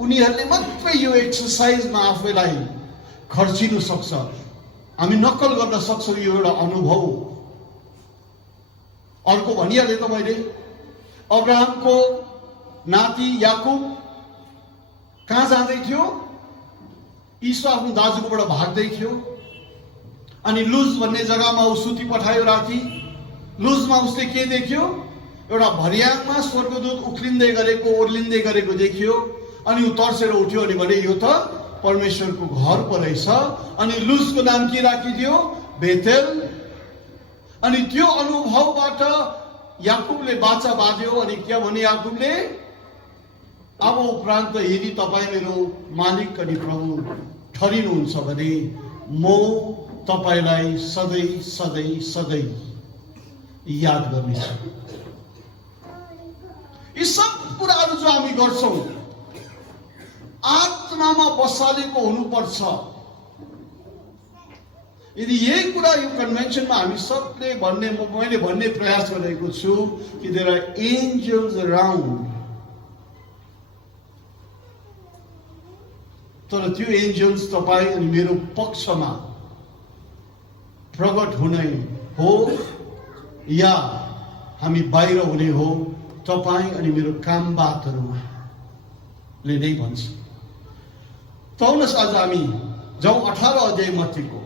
उनीहरूले मात्रै यो एक्सरसाइजमा आफैलाई खर्चिनु सक्छ। हामी नक्कल गर्न सक्छौँ, यो एउटा अनुभव। अर्को भनिहालेँ त मैले, अब्राहमको नाति याकुब कहाँ जाँदै थियो? ईसु आफ्नो दाजुकोबाट भाग्दै थियो अनि लुज भन्ने जग्गामा ऊ सुति पठायो राति। लुजमा उसले के देख्यो? एउटा भर्याङमा स्वर्गदूत उक्लिँदै गरेको, ओर्लिँदै गरेको देखियो। अनि ऊ तर्सेर उठ्यो अनि भने यो त परमेश्वरको घर पो रहेछ। अनि लुजको नाम के राखिदियो? बेतेल। अनि त्यो अनुभवबाट याकुबले बाचा बाँध्यो अनि के भने याकुबले, अब उपरान्त यदि तपाईँ मेरो मालिक अनि प्रभु ठहरिनुहुन्छ भने म तपाईलाई सधैँ सधैँ सधैँ याद गर्नेछु। यी सब कुराहरू जो हामी गर्छौँ आत्मामा बसालेको हुनुपर्छ। यदि यही कुरा यो कन्भेन्सनमा हामी सबले भन्ने, मैले भन्ने प्रयास गरेको छु कि देयर आर एन्जल्स अराउन्ड, तर त्यो एन्जल्स तपाईँ अनि मेरो पक्षमा प्रकट हुने हो या हामी बाहिर हुने हो, तपाईँ अनि मेरो काम बातहरूमा ले नै भन्छ। त आउनुहोस् आज हामी जाउँ 18 अध्याय मत्तीको।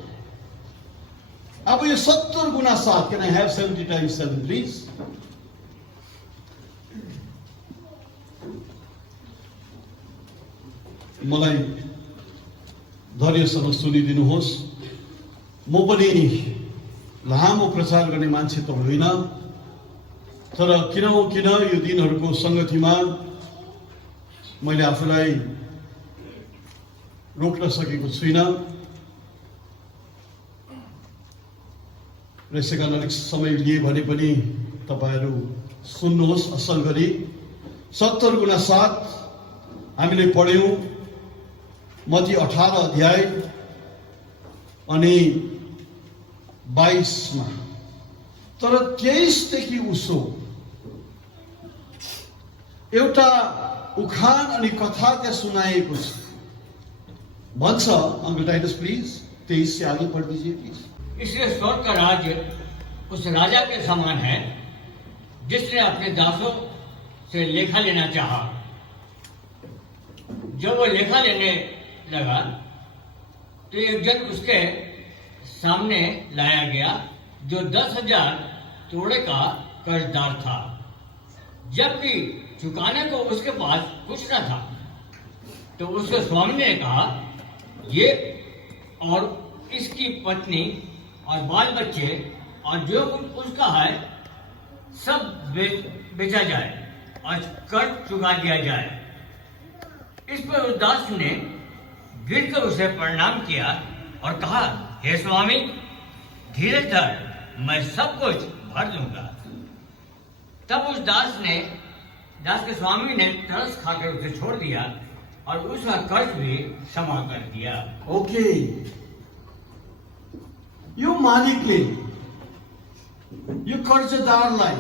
अब यो 70 गुना 7, can I have 70 times 7 please? मलाई धैर्यसँग सुनिदिनुहोस्। म पनि लामो प्रचार गर्ने मान्छे त होइन, तर किन यो दिनहरूको संगतिमा मैले आफूलाई रोक्न सकेको छुइनँ र यसै कारण अलिक समय लिए भने पनि तपाईहरू सुन्नुहोस् असल गरी। 70 गुना 7 हामीले पढ्यौं मत्ती 18 अध्याय अनि 22 मा। तर 23 देखि उसो एउटा उखान अनि कथा त्यहाँ सुनाएको छ। भन्छ अंकल टाइटस प्लीज 23 से आगे पढ़ दीजिए प्लीज। इसलिए स्वर्ग का राज्य उस राजा के समान है जिसने अपने दासों से लेखा लेना चाहा। जब वो लेखा लेने लगा तो एक जन उसके सामने लाया गया जो 10,000 तोड़े का कर्जदार था, जबकि चुकाने को उसके पास कुछ न था। तो उसके स्वामी ने कहा, ये और इसकी पत्नी और बाल बच्चे और जो कुछ उसका है सब बेचा जाए और कर्ज चुका दिया जाए। इस पर उस दास ने गिरकर उसे प्रणाम किया और कहा, हे स्वामी, धीरज धर, मैं सब कुछ भर दूंगा। तब उस दास के स्वामी ने तरस खाकर उसे छोड़ दिया और उसका कर्ज भी क्षमा कर दिया। ओके, यो मालिकले यो कर्जदारलाई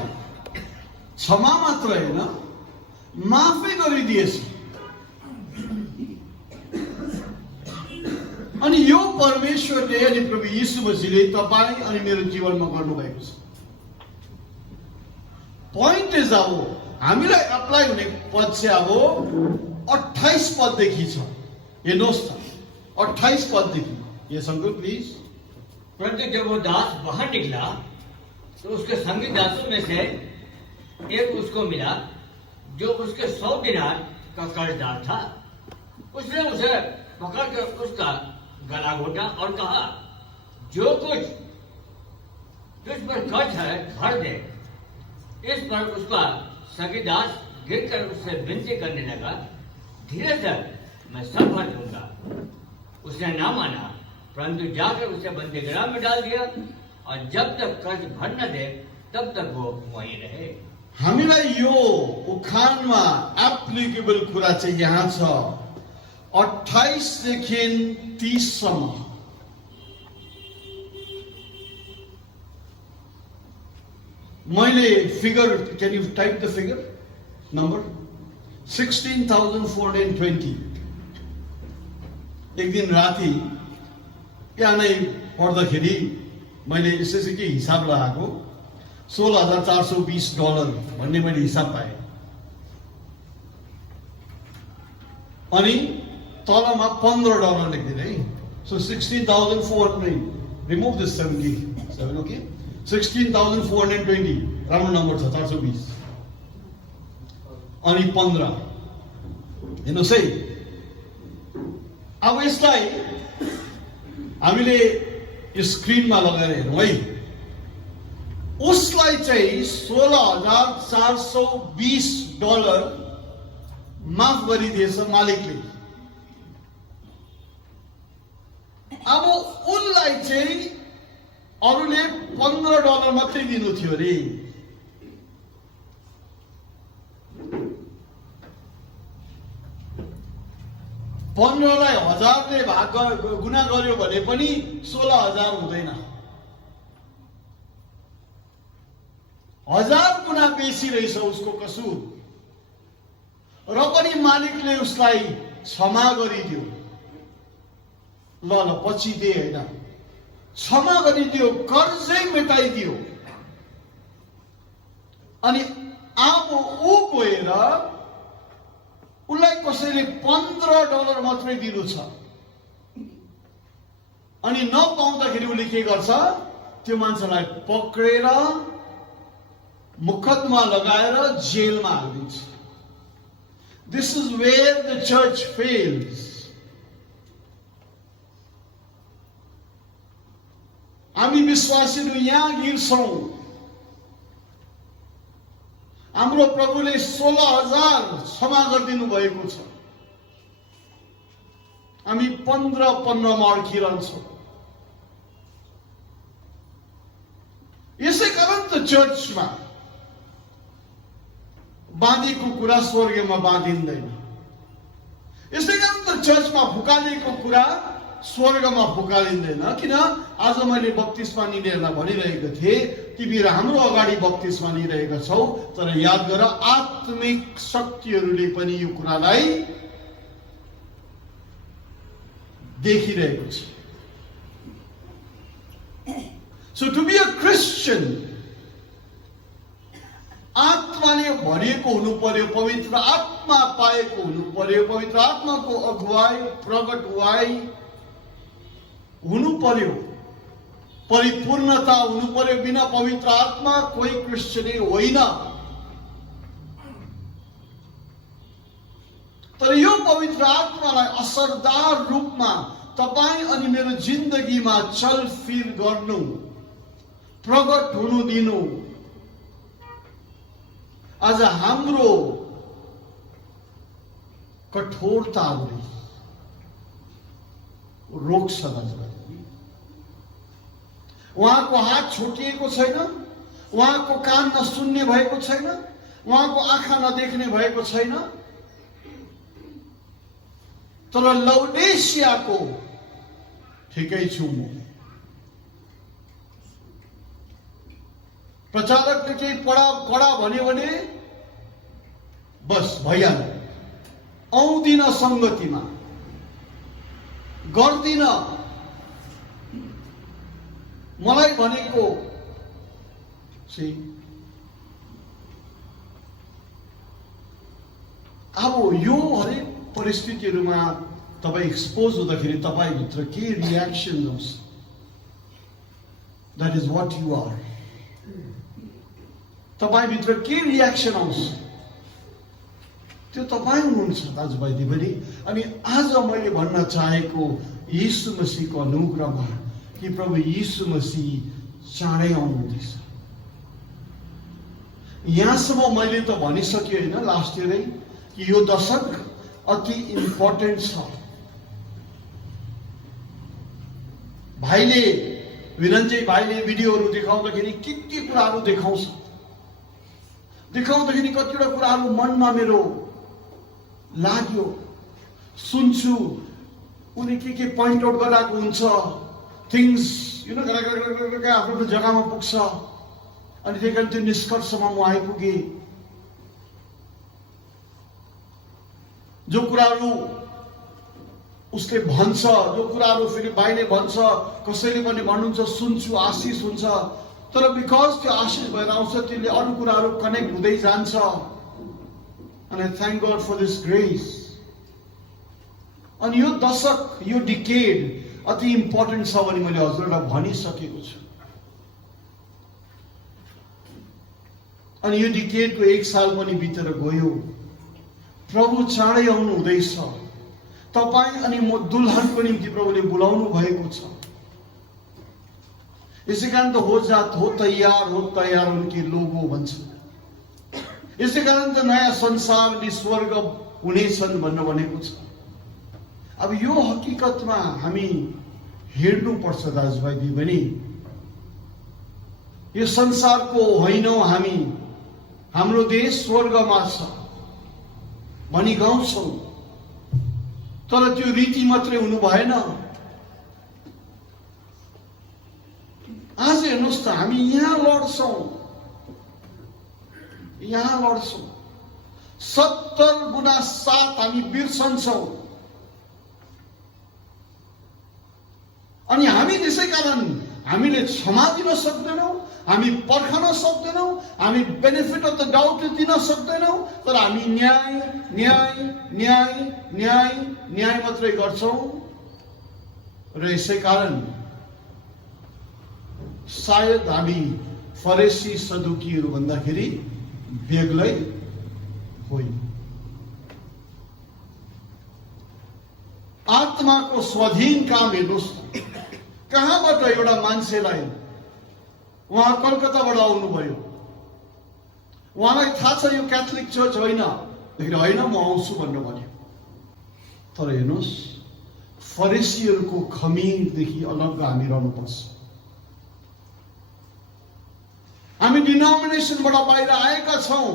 क्षमा मात्र होइन माफै गरिदिएछ। अनि यो परमेश्वरले अनि प्रभु यीशु मसीहले तपाईँ अनि मेरो जीवनमा गर्नुभएको छ। पोइन्ट इज अब हामीलाई अप्लाई हुने पद चाहिँ अब 28 पददेखि छ। हेर्नुहोस् त 28 पददेखि। यस अंकल प्लिज। परंतु जब वो दास बाहर निकला तो उसके संगी दासों में से एक उसको मिला जो उसके 100 दिनार का कर्जदार था। उसने उसे पकड़कर उसका गला घोटा और कहा, जो कुछ तुझ पर कर्ज है भर दे। इस पर उसका सगी दास गिरकर उससे विनती करने लगा, धीरज धर, मैं सब भर दूंगा। उसने ना माना, परंतु जाकर उसे बंदीगृह में डाल दिया और जब तक कर्ज भर न दे तब तक वो वहीं रहे। हामीलाई यो उखानमा एप्लिकेबल कुरा चाहिँ यहाँ छ 28 देखि 30 सम्म। मैले figure, can you type the figure number? 16,420. एक दिन राति बिहानै पढ्दाखेरि मैले यसै के हिसाब लगाएको, $16,420 भन्ने मैले हिसाब पाएँ। अनि तलमा $15 लेखिदिएँ है। So 16,400. Remove this 77, okay? 16,420 राम्रो नम्बर छ, 420 अनि 15। हेर्नुहोस् है, अब यसलाई हामीले यो स्क्रिनमा लगाएर हेरौँ है। उसलाई चाहिँ $16,420 माफ गरिदिएछ मालिकले। अब उनलाई चाहिँ अरूले $15 मात्रै दिनु थियो रे। $15लाई 1000ले भाग गुणा गर्यो भने पनि 16,000 हुँदैन। 1000 गुणा बेसी रहेछ उसको कसुर, र पनि मालिकले उसलाई क्षमा गरिदियो। ल पछि दे हैन, क्षमा गरिदियो, कर्जै मेटाइदियो। अनि अब ऊ गएर उसलाई कसैले $15 मात्रै दिनु छ। अनि नपाउँदाखेरि उसले के गर्छ, त्यो मान्छेलाई पक्रेर मुकदमा लगाएर जेलमा हालिदिन्छ। This is where the church fails. हामी विश्वासीहरू यहाँ गिर्छौँ। हाम्रो प्रभुले 16,000 क्षमा गरिदिनु भएको छ, हामी 15 मा अड्किरहन्छौँ। यसै कारण त चर्चमा बाँधेको कुरा स्वर्गमा बाँधिँदैन। यसै कारण त चर्चमा फुकालेको कुरा स्वर्गमा फुकालिँदैन। किन? आज मैले बप्तिस्मा लिनेहरूलाई भनिरहेको थिएँ, तिमीहरू हाम्रो अगाडि बप्तिस्मा लिइरहेका छौ, तर याद गर आत्मिक शक्तिहरूले पनि यो कुरालाई देखिरहेको छ। So to be a Christian, आत्माले भरिएको हुनु पर्यो, पवित्र आत्मा पाएको हुनु पर्यो, पवित्र आत्माको अगुवाई, प्रगट हुवाई हुनु पर्यो, परिपूर्णता हुनु पर्यो। बिना पवित्र आत्मा कोही क्रिस्चियन होइन। तर यो पवित्र आत्मालाई असरदार रूपमा तपाईं अनि मेरो जिन्दगीमा चलफिर गर्नु, प्रगट हुनु दिनु आज हाम्रो कठोरताले रोक्छ दाजुभाइ। उहाँको हात छोटिएको छैन, उहाँको कान नसुन्ने भएको छैन, उहाँको आँखा नदेख्ने भएको छैन। तर लौडेसियाको ठिकै छु म। प्रचारकले केही कडा भन्यो भने बस भइहाल्यो, आउँदिन संगतिमा, गर्दिन, मलाई भनेको चाहिँ। अब यो हरेक परिस्थितिहरूमा तपाईँ एक्सपोज हुँदाखेरि तपाईँभित्र के रियाक्सन आउँछ, that is what you are. तपाईभित्र के रियाक्सन आउँछ त्यो तपाईँ हुनुहुन्छ दाजुभाइ दिदीबहिनी। अनि आज मैले भन्न चाहेको यीशु मसीहको अनुग्रहमा कि प्रभु यीशु मसीह चाँडै आउनुहुँदैछ। यहाँसम्म मैले त भनिसकेँ होइन लास्ट इयरै कि यो दशक अति इम्पोर्टेन्ट छ। भाइले, विरञ्जय भाइले भिडियोहरू देखाउँदाखेरि के कुराहरू देखाउँदाखेरि कतिवटा कुराहरू मनमा मेरो लाग्यो, सुन्छु, उनी के पोइन्ट आउट गराएको हुन्छ, थिङ्स आफ्नो जग्गामा पुग्छ। अनि त्यही कारण त्यो निष्कर्षमा म आइपुगे। जो कुराहरू उसले भन्छ, जो कुराहरू फेरि भाइले भन्छ, कसैले पनि भन्नुहुन्छ सुन्छु, आशिष हुन्छ, तर बिकज त्यो आशिष भएर आउँछ, त्यसले अरू कुराहरू कनेक्ट हुँदै जान्छ। And I thank God for this grace. अनि यो दशक, यो डिकेड अति इम्पोर्टेन्ट छ भने मैले हजुरलाई भनिसकेको छु। अनि यो डिकेडको 1 साल पनि बितेर गयो। प्रभु चाँडै आउनु हुँदैछ। तपाईँ अनि म दुल्हनको निम्ति प्रभुले बोलाउनु भएको छ। यसै कारण त हो जात हो तयार उनके लोगो भन्छ। यसै कारण त नयाँ संसार अनि स्वर्ग हुनेछन् भन्नु भनेको छ। अब यो हकीकतमा हामी हेर्नु पर्छ दाजुभाइ दिदीबहिनी। यो संसारको होइनौँ हामी, हाम्रो देश स्वर्गमा छ भनी गाउँछौँ, तर त्यो रीति मात्रै हुनु भएन। आज हेर्नुहोस् त, हामी यहाँ लड्छौँ, 70 गुना 7 हामी बिर्सन्छौँ। अनि हामी त्यसै कारण हामीले क्षमा दिन सक्दैनौँ, हामी पर्खन सक्दैनौँ, हामी बेनिफिट अफ द डाउट दिन सक्दैनौँ, तर हामी न्याय न्याय न्याय न्याय न्याय मात्रै गर्छौँ। र यसै कारण सायद हामी फरेसी सदुकीहरू भन्दाखेरि बेग्लै होइन। आत्माको स्वाधीन काम हेर्नुहोस्, कहाँबाट एउटा मान्छेलाई उहाँ कलकत्ताबाट आउनुभयो, उहाँलाई थाहा छ यो क्याथोलिक चर्च होइन, होइन म आउँछु भन्नु भन्यो। तर हेर्नुहोस्, फरेसीहरूको खमीरदेखि अलग हामी रहनुपर्छ। हामी डिनोमिनेसनबाट बाहिर आएका छौँ,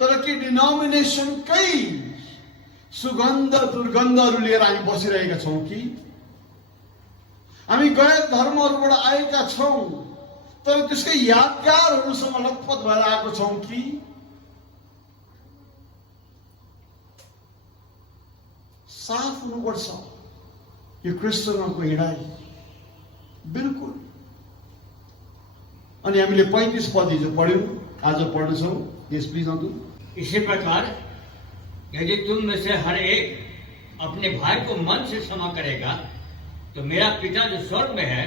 तर के डिनोमिनेसनकै सुगन्ध दुर्गन्धहरू लिएर हामी बसिरहेका छौँ कि हामी गैर धर्महरूबाट आएका छौँ, तर त्यसकै यादगारहरूसँग लतपत भएर आएको छौँ कि साफ हुनुपर्छ यो क्रिस्चियनको हिँडाइ बिल्कुल। अनि हामीले 35 पद हिजो पढ्यौँ, आज पढ्छौँ। यस प्लिज आउँदो। इसी प्रकार यदि तुम में से हर एक अपने भाई को मन से क्षमा करेगा तो मेरा पिता जो स्वर्ग में है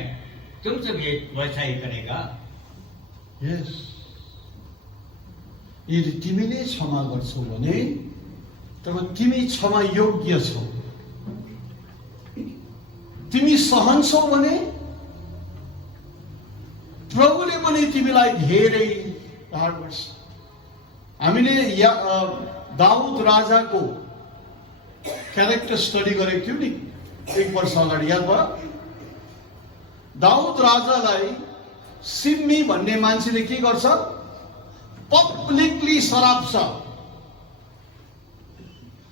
तुमसे भी वैसा ही करेगा। यस, यदि तिमीले क्षमा गर्छौ भने तब तिमी क्षमा योग्य छौ। तिमी सहन्छौ भने प्रभुले पनि तिमीलाई धेरै उद्धार गर्छ। हामीले दाउद राजाको क्यारेक्टर स्टडी गरेको थियौँ नि 1 वर्ष अगाडि, याद भयो? दाउद राजालाई सिम्मी भन्ने मान्छेले के गर्छ? पब्लिकली सराप्छ।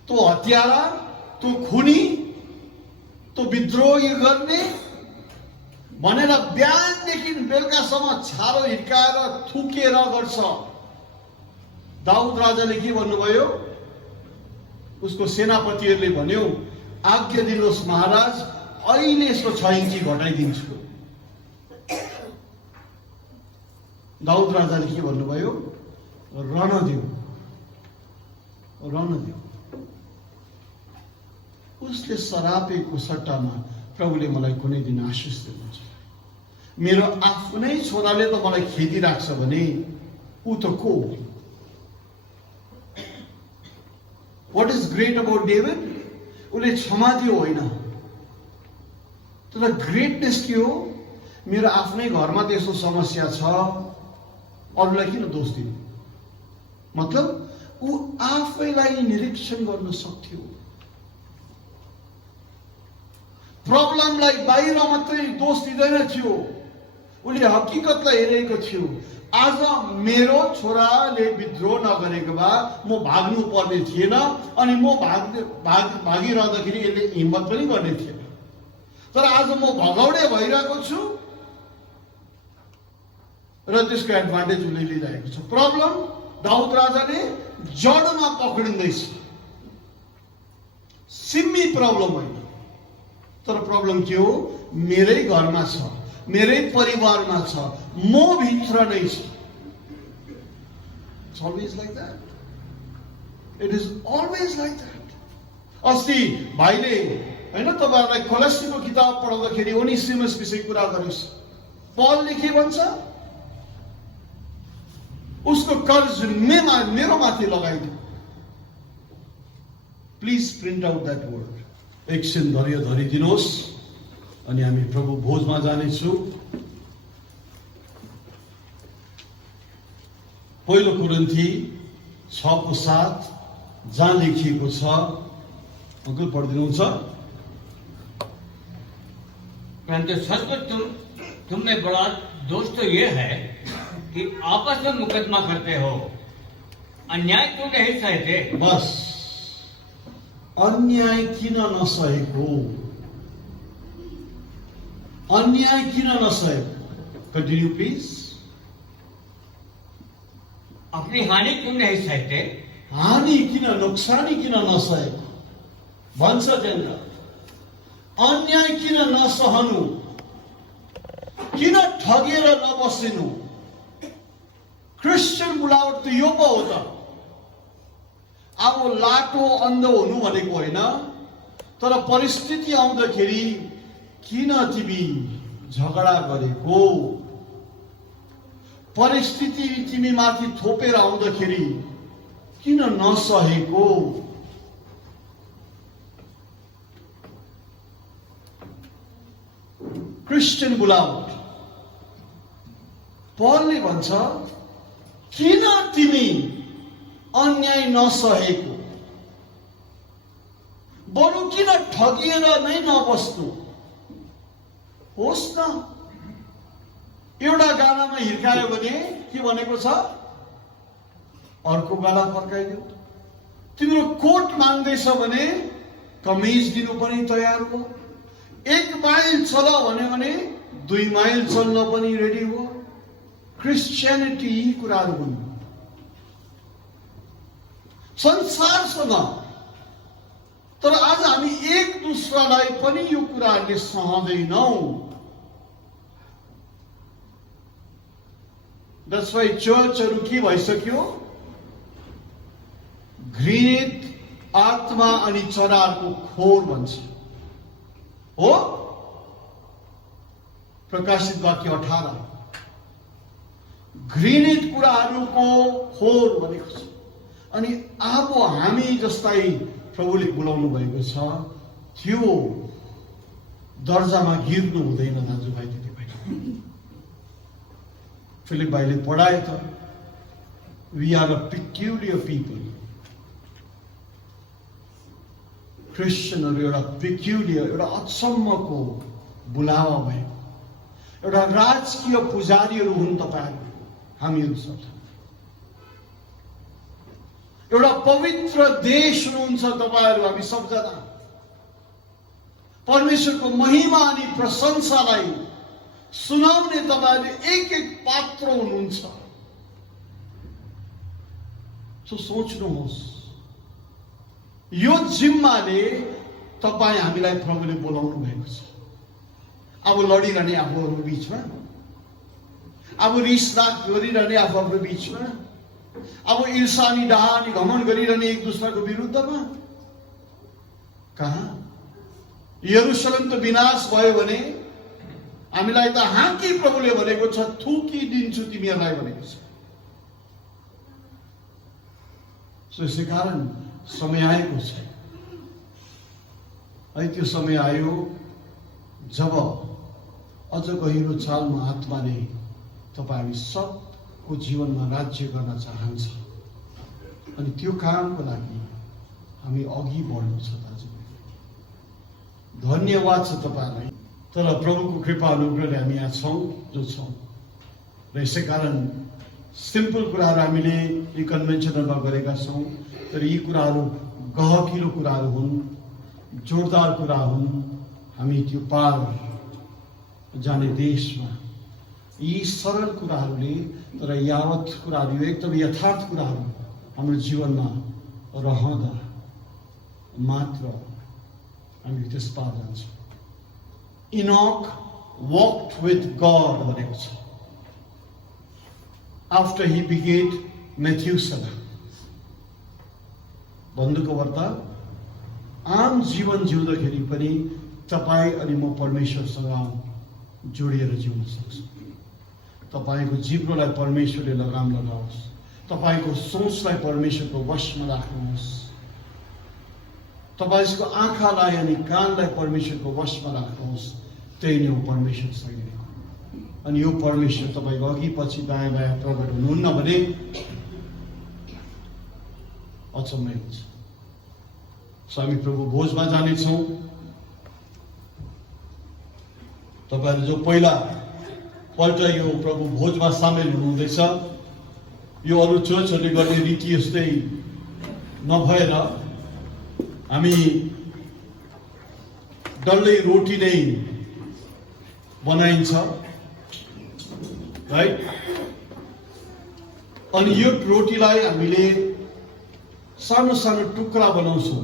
तो हत्यारा, तो खुनी, तो विद्रोह गर्ने भनेर बिहानदेखि बेलुकासम्म छारो हिर्काएर थुकेर गर्छ। दाउद राजाले के भन्नुभयो? उसको सेनापतिहरूले भन्यो, आज्ञा दिनुहोस् महाराज, अहिले यसको 6 इन्ची घटाइदिन्छु। दाउद राजाले के भन्नुभयो? रण देऊ। उसले सरापेको सट्टामा प्रभुले मलाई कुनै दिन आशिष दिनुहुन्छ। मेरो आफ्नै छोराले त मलाई खेदिराख्छ भने ऊ त को? What is great about David? उसले क्षमा दियो होइन, तर ग्रेटनेस के हो? मेरो आफ्नै घरमा त्यस्तो समस्या छ, अरूलाई किन दोष दिनु? मतलब ऊ आफैलाई निरीक्षण गर्न सक्थ्यो। प्रब्लमलाई बाहिर मात्रै दोष दिँदैन थियो, उसले हकीकतलाई हेरेको थियो। आज मेरो छोराले विद्रोह नगरेको भए म भाग्नु पर्ने थिएन, अनि म भागिरहँदाखेरि यसले हिम्मत पनि गर्ने थिएन। तर आज म भगौडे भइरहेको छु, र त्यसको एडभान्टेज उसले लिइरहेको छ। प्रब्लम, दाउद राजाले जडमा पक्रिँदैछ। सिम्मी प्रब्लम होइन, तर प्रब्लम के हो? मेरै घरमा छ, मेरै परिवारमा छ, म भित्र नै छ। It's always like that. It is always like that. अस्ति भाइले हैन तपाईहरुलाई कोलोसीको किताब पढ्दाखेरि ओनेसिमस विषय कुरा गरिस्। पौलले के भन्छ? उसको कर्ज मेरो माथि लगाइदियो। Please print out that word. एकछिन धैर्य धरिदिनुहोस् अनि हामी प्रभु भोजमा जानेछु। पहिलो कोरिन्थी 6:7 जहाँ लेखिएको छ, अंकल पढिदिनुहुन्छ? परंतु सचमुच तुम में बड़ा दोष तो ये है कि आपस में मुकदमा करते हो, अन्याय क्यों नहीं सहते? बस, अन्याय किन नसहेको? अन्याय किन नसहेको? Continue please. अपनी हानि क्यों नहीं सहते? हानि किन, नोक्सानी किन नसहेको? भन्छ त्यहाँ अन्याय किन नसहनु? किन ठगेर नबसिनु? क्रिस्चियन बुलावट त यो पो हो त। अब लाटो अन्ध हुनु भनेको होइन, तर परिस्थिति आउँदाखेरि किन तिमी झगडा गरेको? परिस्थिति तिमी माथि थोपेर आउँदाखेरि किन नसहेको? क्रिस्चियन बुलावट। पौलले भन्छ किन तिमी अन्याय नसहेको? बरु किन ठगिएर नै नबस्नु? होस् न, एउटा गालामा हिर्कायो भने के भनेको छ? अर्को गाला फर्काइदियो। तिम्रो कोट माग्दैछ भने कमिज दिनु पनि तयार हो। 1 माइल चल भने 2 माइल चल्न पनि रेडी हो। क्रिस्चियनिटी यी कुराहरू हुन्। संसारसँग, तर आज हामी एक दुसरालाई पनि यो कुराहरूले सहँदैनौं। That's why चर्चहरू के भइसक्यो? घृणित आत्मा अनि चराहरूको खोर भन्छ हो। प्रकाशित वाक्य 18 घृणित कुराहरूको खोर भनेको छ। अनि अब हामी जस्तै प्रभुले बोलाउनु भएको छ, त्यो दर्जामा गिर्नु हुँदैन दाजुभाइ दिदीभाइ। फिलिप भाइले पढाए त, we are a peculiar people. क्रिस्चियनहरू एउटा पिक्युलियर, एउटा अचम्मको बुलावा भयो। एउटा राजकीय पुजारीहरू हुन् तपाईहरु, हामीहरू सब। एउटा पवित्र देश हुनुहुन्छ तपाईहरु, हामी सबजना। परमेश्वरको महिमा अनि प्रशंसालाई सुनाउने तपाईहरुले एक एक पात्र हुनुहुन्छ। सो सोच्नुहोस्, यो जिम्माले तपाई हामीलाई प्रभुले बोलाउनु भएको छ। अब लडिरहने आफूहरुको बीचमा, अब रिसराग गरिरहने आफूहरुको बीचमा, अब ईर्ष्या अनि डाहा अनि घमण्ड गरिरहने एक दुसराको विरुद्धमा, कहाँ? यरुशलेम त विनाश भयो भने हामीलाई त हाकी प्रभुले भनेको छ, थुकी दिन्छु तिमीहरूलाई भनेको छ। सो यसै कारण समय आएको छ। है त्यो समय आयो जब अझ गहिरो चालमा आत्माले तपाईहरु सबको जीवनमा राज्य गर्न चाहन्छ। अनि त्यो कामको लागि हामी अघि बढ्नु छ दाजु। धन्यवाद छ तपाईहरुलाई। तर प्रभुको कृपा अनुग्रहले हामी यहाँ छौं जो छौं। र यसै कारण सिम्पल कुराहरू हामीले यी कन्भेन्सनमा गरेका छौं, तर यी कुराहरू गहकिलो कुराहरू हुन्, जोरदार कुरा हुन्। हामी त्यो पार जाने देशमा यी सरल कुराहरूले तर यावत कुराहरू यो एकदम यथार्थ कुराहरू हाम्रो जीवनमा रहँदा मात्र हामी त्यस पार जान्छौँ। इनोक walked with God भनेको छ। After he begat Methuselah, भन्नुको अर्थ आम जीवन जिउँदाखेरि पनि तपाईँ अनि म परमेश्वरसँग जोडिएर जिउन सक्छौँ। तपाईँको जिब्रोलाई परमेश्वरले लगाम लगाओस्, तपाईँको सोचलाई परमेश्वरको वशमा राख्नुहोस्, तपाईँको आँखालाई अनि कानलाई परमेश्वरको वशमा राख्नुहोस्। त्यही नै हो परमेश्वरसँग। अनि यो परमेश्वर तपाईँको अघि पछि दायाँ बायाँ प्रकट हुनुहुन्न भने अचम्मै हुन्छ। हामी प्रभु भोजमा जानेछौँ। तपाईँहरू जो पहिला पल्ट यो प्रभु भोजमा सामेल हुनुहुँदैछ, यो अरू चर्चहरूले गर्ने रीति यस्तै नभएर हामी डल्लै रोटी नै बनाइन्छ, राइट? अनि यो रोटीलाई हामीले सानो सानो टुक्रा बनाउँछौँ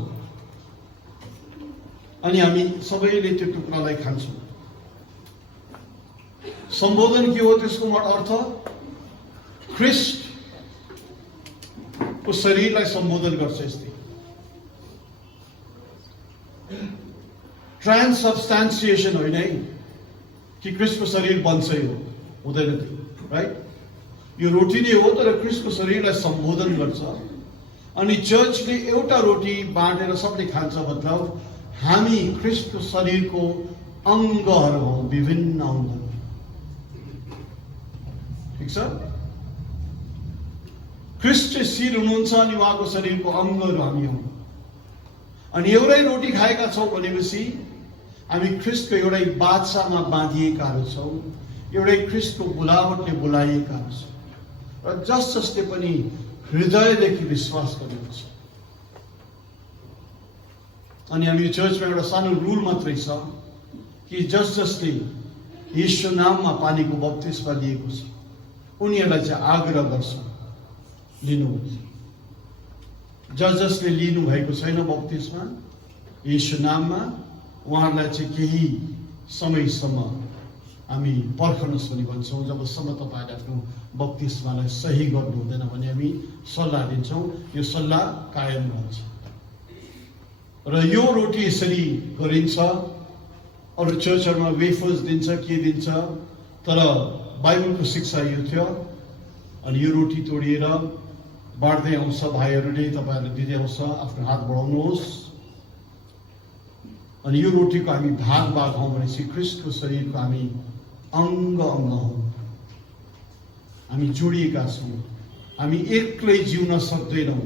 अनि हामी सबैले त्यो टुक्रालाई खान्छौँ। सम्बोधन के हो त्यसको अर्थ? ख्रिस्ट को शरीरलाई सम्बोधन गर्छ। यस्तै ट्रान्ससब्स्टान्सिएसन होइन है कि ख्रिस्टको शरीर बन्छ, यो हुँदैन त्यो, राइट? यो रोटी नै हो तर ख्रिस्टको शरीरलाई सम्बोधन गर्छ। अनि चर्चले एउटा रोटी बाँडेर सबले खान्छ, मतलब हामी ख्रिस्टको शरीरको अङ्गहरू हौ, विभिन्न अङ्गहरू। ठिक छ? ख्रिस्ट चाहिँ शिर हुनुहुन्छ अनि उहाँको शरीरको अङ्गहरू हामी हौ। अनि एउटै रोटी खाएका छौँ भनेपछि हामी ख्रिस्टको एउटै बादशाहमा बाँधिएकाहरू छौँ, एउटै ख्रिस्टको बोलावटले बोलाइएकाहरू छौँ। र जसले पनि हृदयदेखि विश्वास गरेको छ। अनि हामी चर्चमा एउटा सानो रुल मात्रै छ कि जसले यीशु नाममा पानीको बप्तिस्मा लिएको छ उनीहरूलाई चाहिँ आग्रह गर्छ लिनुहोस्। जसले लिनु भएको छैन बप्तिस्मा यीशु नाममा, उहाँहरूलाई चाहिँ केही समयसम्म हामी पर्खनुहोस् भनी भन्छौँ। जबसम्म तपाईँले आफ्नो बप्तिस्मालाई सही गर्नु हुँदैन भने हामी सल्लाह दिन्छौँ, यो सल्लाह कायम रहन्छ। र यो रोटी यसरी गरिन्छ। अरू चर्चहरूमा वेफर्स दिन्छ, के दिन्छ, तर बाइबलको शिक्षा यो थियो। अनि यो रोटी तोडिएर बाँड्दै आउँछ भाइहरूले, तपाईँहरूले दिँदै आउँछ, आफ्नो हात बढाउनुहोस्। अनि यो रोटीको हामी भाग भाग हौँ भनेपछि ख्रिस्टको शरीरको हामी अङ्ग अङ्ग हौँ, हामी जोडिएका छौँ। हामी एक्लै जिउन सक्दैनौँ,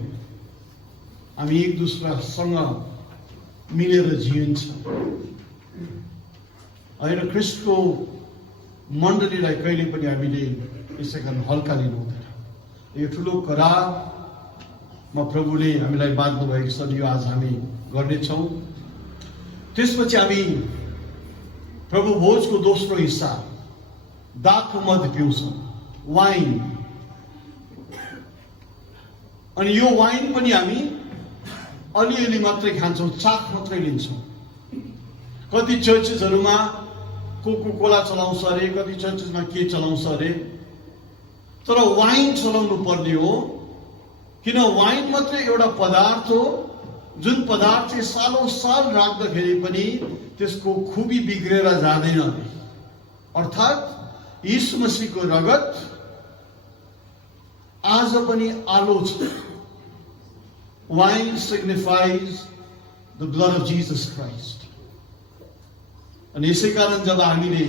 हामी एक दुसरासँग मिलेर जिइन्छ। होइन, ख्रिस्टको मण्डलीलाई कहिले पनि हामीले यसै कारण हल्का लिनु हुँदैन। यो ठुलो करारमा प्रभुले हामीलाई बाँध्नु भएको छ, यो आज हामी गर्नेछौँ। त्यसपछि हामी प्रभु भोजको दोस्रो हिस्सा दाखमध पिउँछौँ, वाइन। अनि यो वाइन पनि हामी अलिअलि मात्रै खान्छौँ, चाख मात्रै लिन्छौँ। कति चर्चेसहरूमा कोको कोला चलाउँछ अरे, कति चर्चेसमा के चलाउँछ अरे, तर वाइन चलाउनु पर्ने हो। किन? वाइन मात्रै एउटा पदार्थ हो जुन पदार्थ चाहिँ सालौं साल राख्दाखेरि पनि त्यसको खुबी बिग्रेर जाँदैन। अर्थात् यीशु मसीहको रगत आज पनि आलो छ। Wine signifies the blood of Jesus Christ. अनि यसै कारण जब हामीले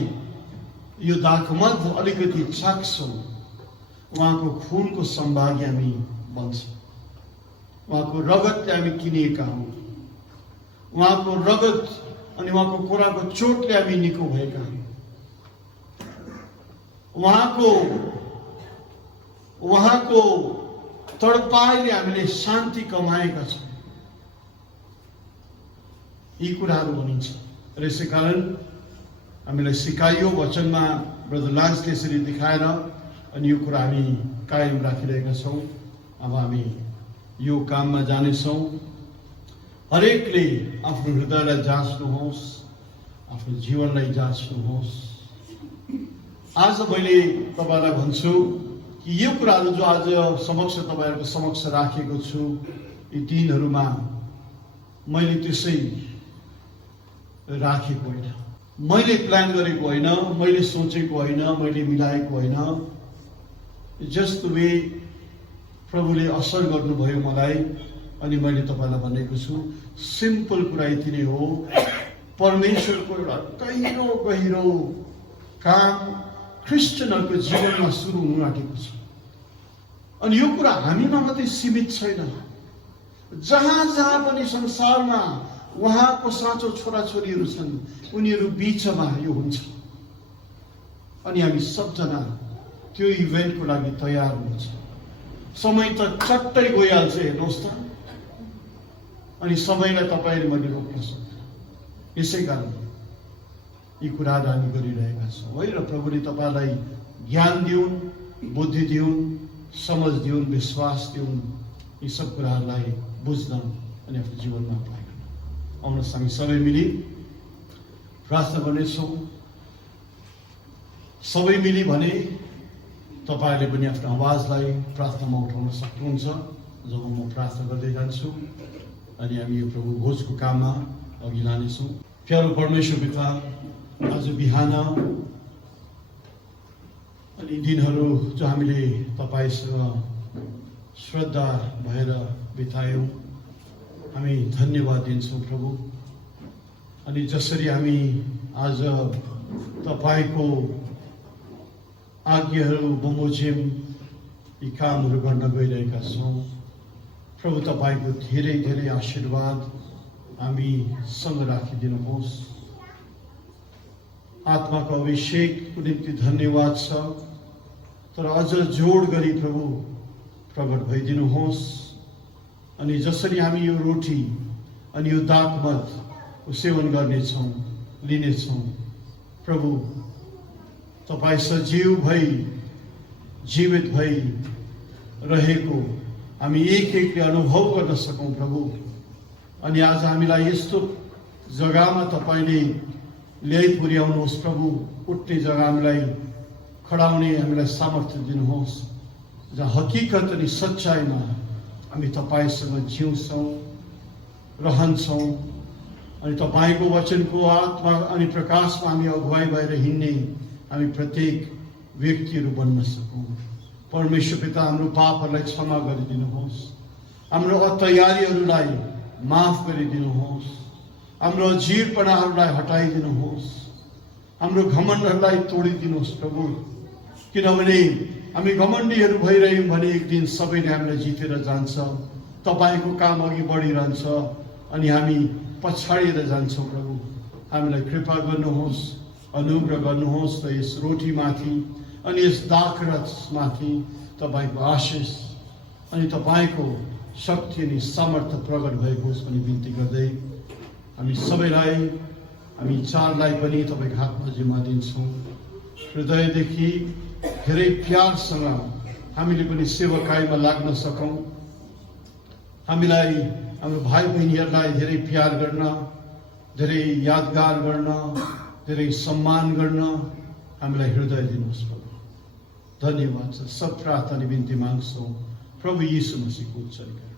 यो दाखमध अलिकति चाख्छौँ, उहाँको खुनको सम्भागी हामी बन्छ। उहाँको रगतले हामी किनिएका हौँ, उहाँको रगत अनि उहाँको कोराको चोटले हामी निको भएका हौँ। उहाँको तडपाइले हामीले शान्ति कमाएका छौँ। यी कुराहरू भनिन्छ। र यसै कारण हामीलाई सिकाइयो वचनमा ब्रदर लान्सले यसरी देखाएर अनि यो कुरा हामी कायम राखिरहेका छौँ। अब हामी यो काममा जानेछौँ। हरेकले आफ्नो हृदयलाई जाँच्नुहोस्, आफ्नो जीवनलाई जाँच्नुहोस्। आज मैले तपाईँलाई भन्छु कि यो कुराहरू जो आज तपाईँहरूको समक्ष राखेको छु, यी दिनहरूमा मैले त्यसै राखेको होइन, मैले प्लान गरेको होइन, मैले सोचेको होइन, मैले मिलाएको होइन। जस्ट वे प्रभुले असर गर्नुभयो मलाई अनि मैले तपाईँलाई भनेको छु। सिम्पल कुरा यति नै हो, परमेश्वरको एउटा गहिरो काम क्रिस्चियनहरूको जीवनमा सुरु हुन आँटेको छ। अनि यो कुरा हामीमा मात्रै सीमित छैन, जहाँ जहाँ पनि संसारमा उहाँको साँचो छोराछोरीहरू छन् उनीहरू बिचमा यो हुन्छ। अनि हामी सबजना त्यो इभेन्टको लागि तयार हुन्छ। समय त चट्टै गइहाल्छ, हेर्नुहोस् त। अनि समयलाई तपाईँले मैले रोक्न सक्दैन। यसै कारण यी कुराहरू हामी गरिरहेका छौँ है। र प्रभुले तपाईँलाई ज्ञान दिउन्, बुद्धि दिउन्, समझ दिउन्, विश्वास दिउन्, यी सब कुराहरूलाई बुझ्न अनि आफ्नो जीवनमा अप्लाई गर्न। आउनुहोस् हामी सबै मिली प्रार्थना गर्नेछौँ। सबै मिली भने तपाईँहरूले पनि आफ्नो आवाजलाई प्रार्थनामा उठाउन सक्नुहुन्छ जब म प्रार्थना गर्दै जान्छु। अनि हामी यो प्रभु भोजको काममा अघि लानेछौँ। प्यारो परमेश्वर पिता, आज बिहान अनि दिनहरू जो हामीले तपाईँसँग श्रद्धा भएर बितायौँ, हामी धन्यवाद दिन्छौँ प्रभु। अनि जसरी हामी आज तपाईँको आज्ञाहरू बमोजिम यी कामहरू गर्न गइरहेका छौँ प्रभु, तपाईँको धेरै धेरै आशीर्वाद हामीसँग राखिदिनुहोस्। आत्माको अभिषेकको निम्ति धन्यवाद छ, तर अझ जोड गरी प्रभु प्रकट भइदिनुहोस्। अनि जसरी हामी यो रोटी अनि यो दागमत सेवन गर्नेछौँ, लिनेछौँ प्रभु, तपाईँ सजीव भई जीवित भई रहेको हामी एक एकले अनुभव गर्न सकौँ प्रभु। अनि आज हामीलाई यस्तो जग्गामा तपाईँले ल्याइ पुर्याउनुहोस् प्रभु, उठ्ने जग्गा हामीलाई खडाउने हामीलाई सामर्थ्य दिनुहोस्, जहाँ हकीकत अनि सच्चाइमा हामी तपाईँसँग जिउँछौँ, रहन्छौँ। अनि तपाईँको वचनको आत्मा अनि प्रकाशमा हामी अगुवाई भएर हिँड्ने हामी प्रत्येक व्यक्तिहरू बन्न सकौँ। परमेश्वर पिता, हाम्रो पापहरूलाई क्षमा गरिदिनुहोस्, हाम्रो अतयारीहरूलाई माफ गरिदिनुहोस्, हाम्रो जीरपनाहरूलाई हटाइदिनुहोस्, हाम्रो घमण्डहरूलाई तोडिदिनुहोस् प्रभु। किनभने हामी घमण्डीहरू भइरह्यौँ भने एक दिन सबैले हामीलाई जितेर जान्छ, तपाईँको काम अघि बढिरहन्छ अनि हामी पछाडिएर जान्छौँ प्रभु। हामीलाई कृपा गर्नुहोस्, अनुग्रह गर्नुहोस् र यस रोटीमाथि अनि यस दाखरसमाथि तपाईँको आशिष अनि तपाईँको शक्ति अनि सामर्थ्य प्रकट भएको होस् भनी बिन्ती गर्दै हामी सबैलाई, हामी चारलाई पनि तपाईँको हातमा जिम्मा दिन्छौँ। हृदयदेखि धेरै प्यारसँग हामीले पनि सेवकाईमा लाग्न सकौँ। हामीलाई, हाम्रो भाइ बहिनीहरूलाई धेरै प्यार गर्न, धेरै यादगार गर्न, धेरै सम्मान गर्न हामीलाई हृदय दिनुहोस् प्रभु। धन्यवाद छ। सब प्रार्थना बिन्ती माग्छौँ प्रभु यीशु मसीहको उच्चारण।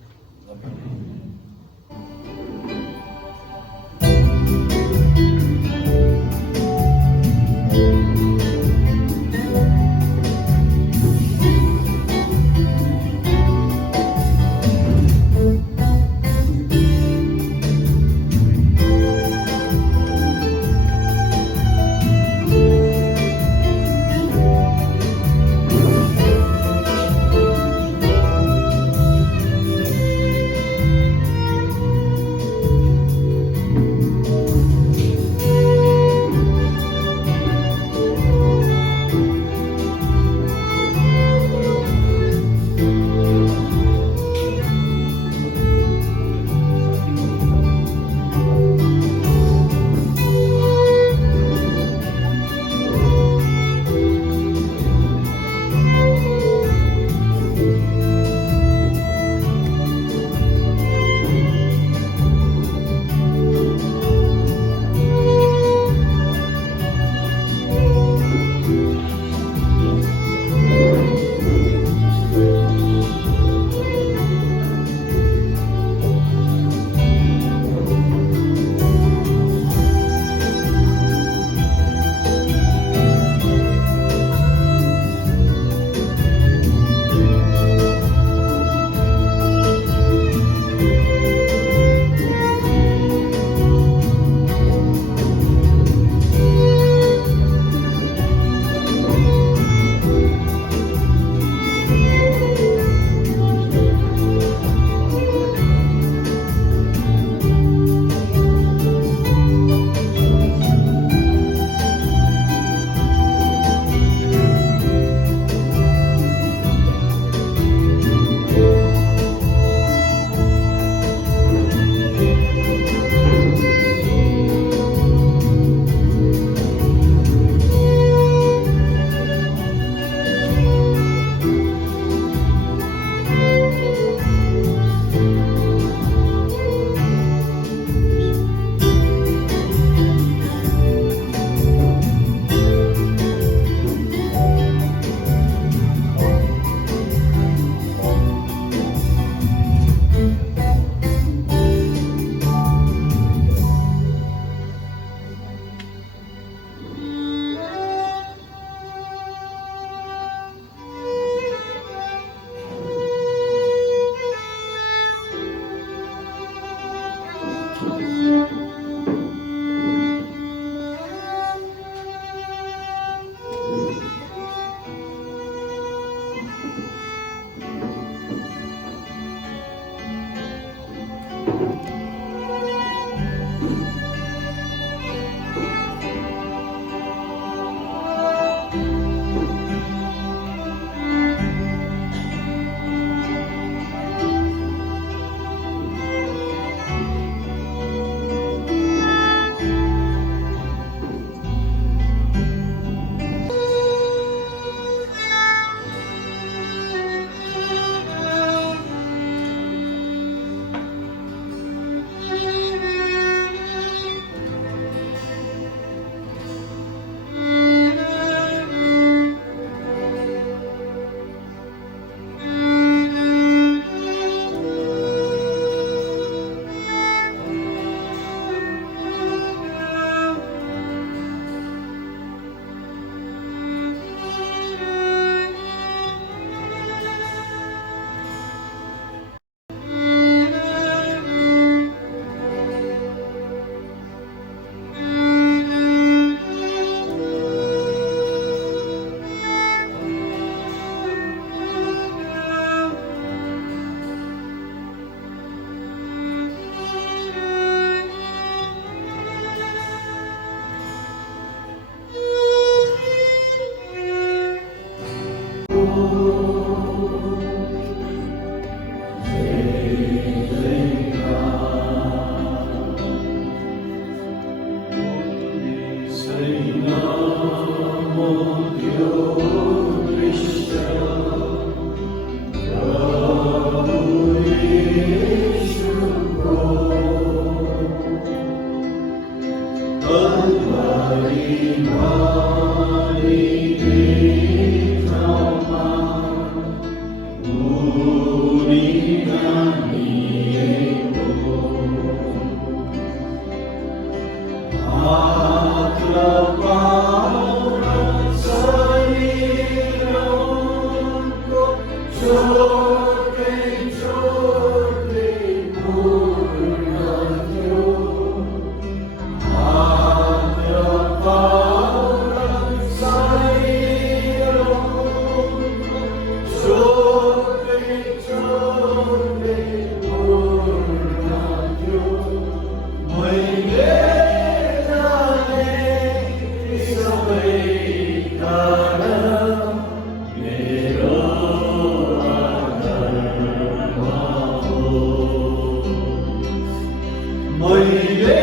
मैले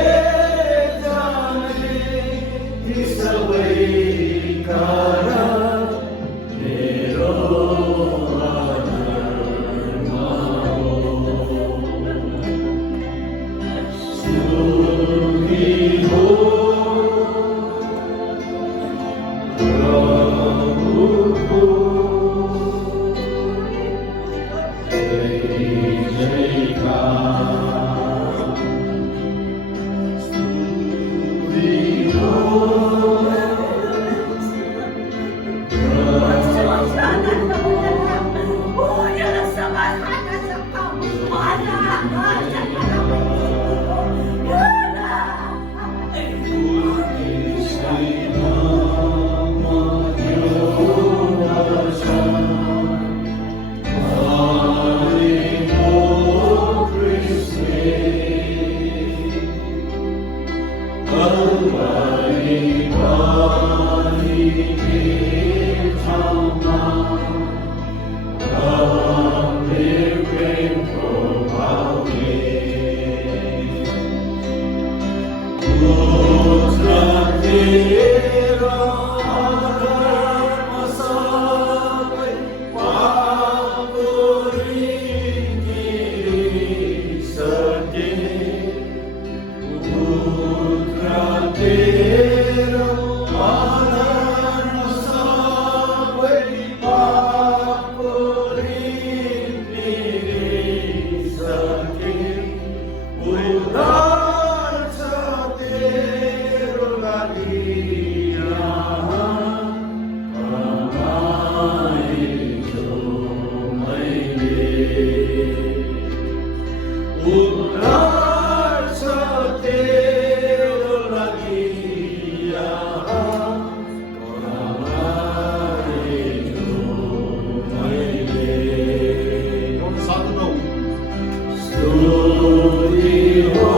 जाने ती सबै कारण मेरो आधारमा हो। स्तुति हो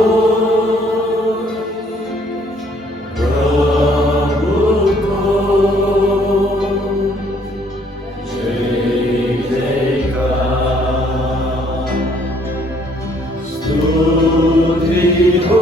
प्रभुको, जय जयकार। स्तुति हो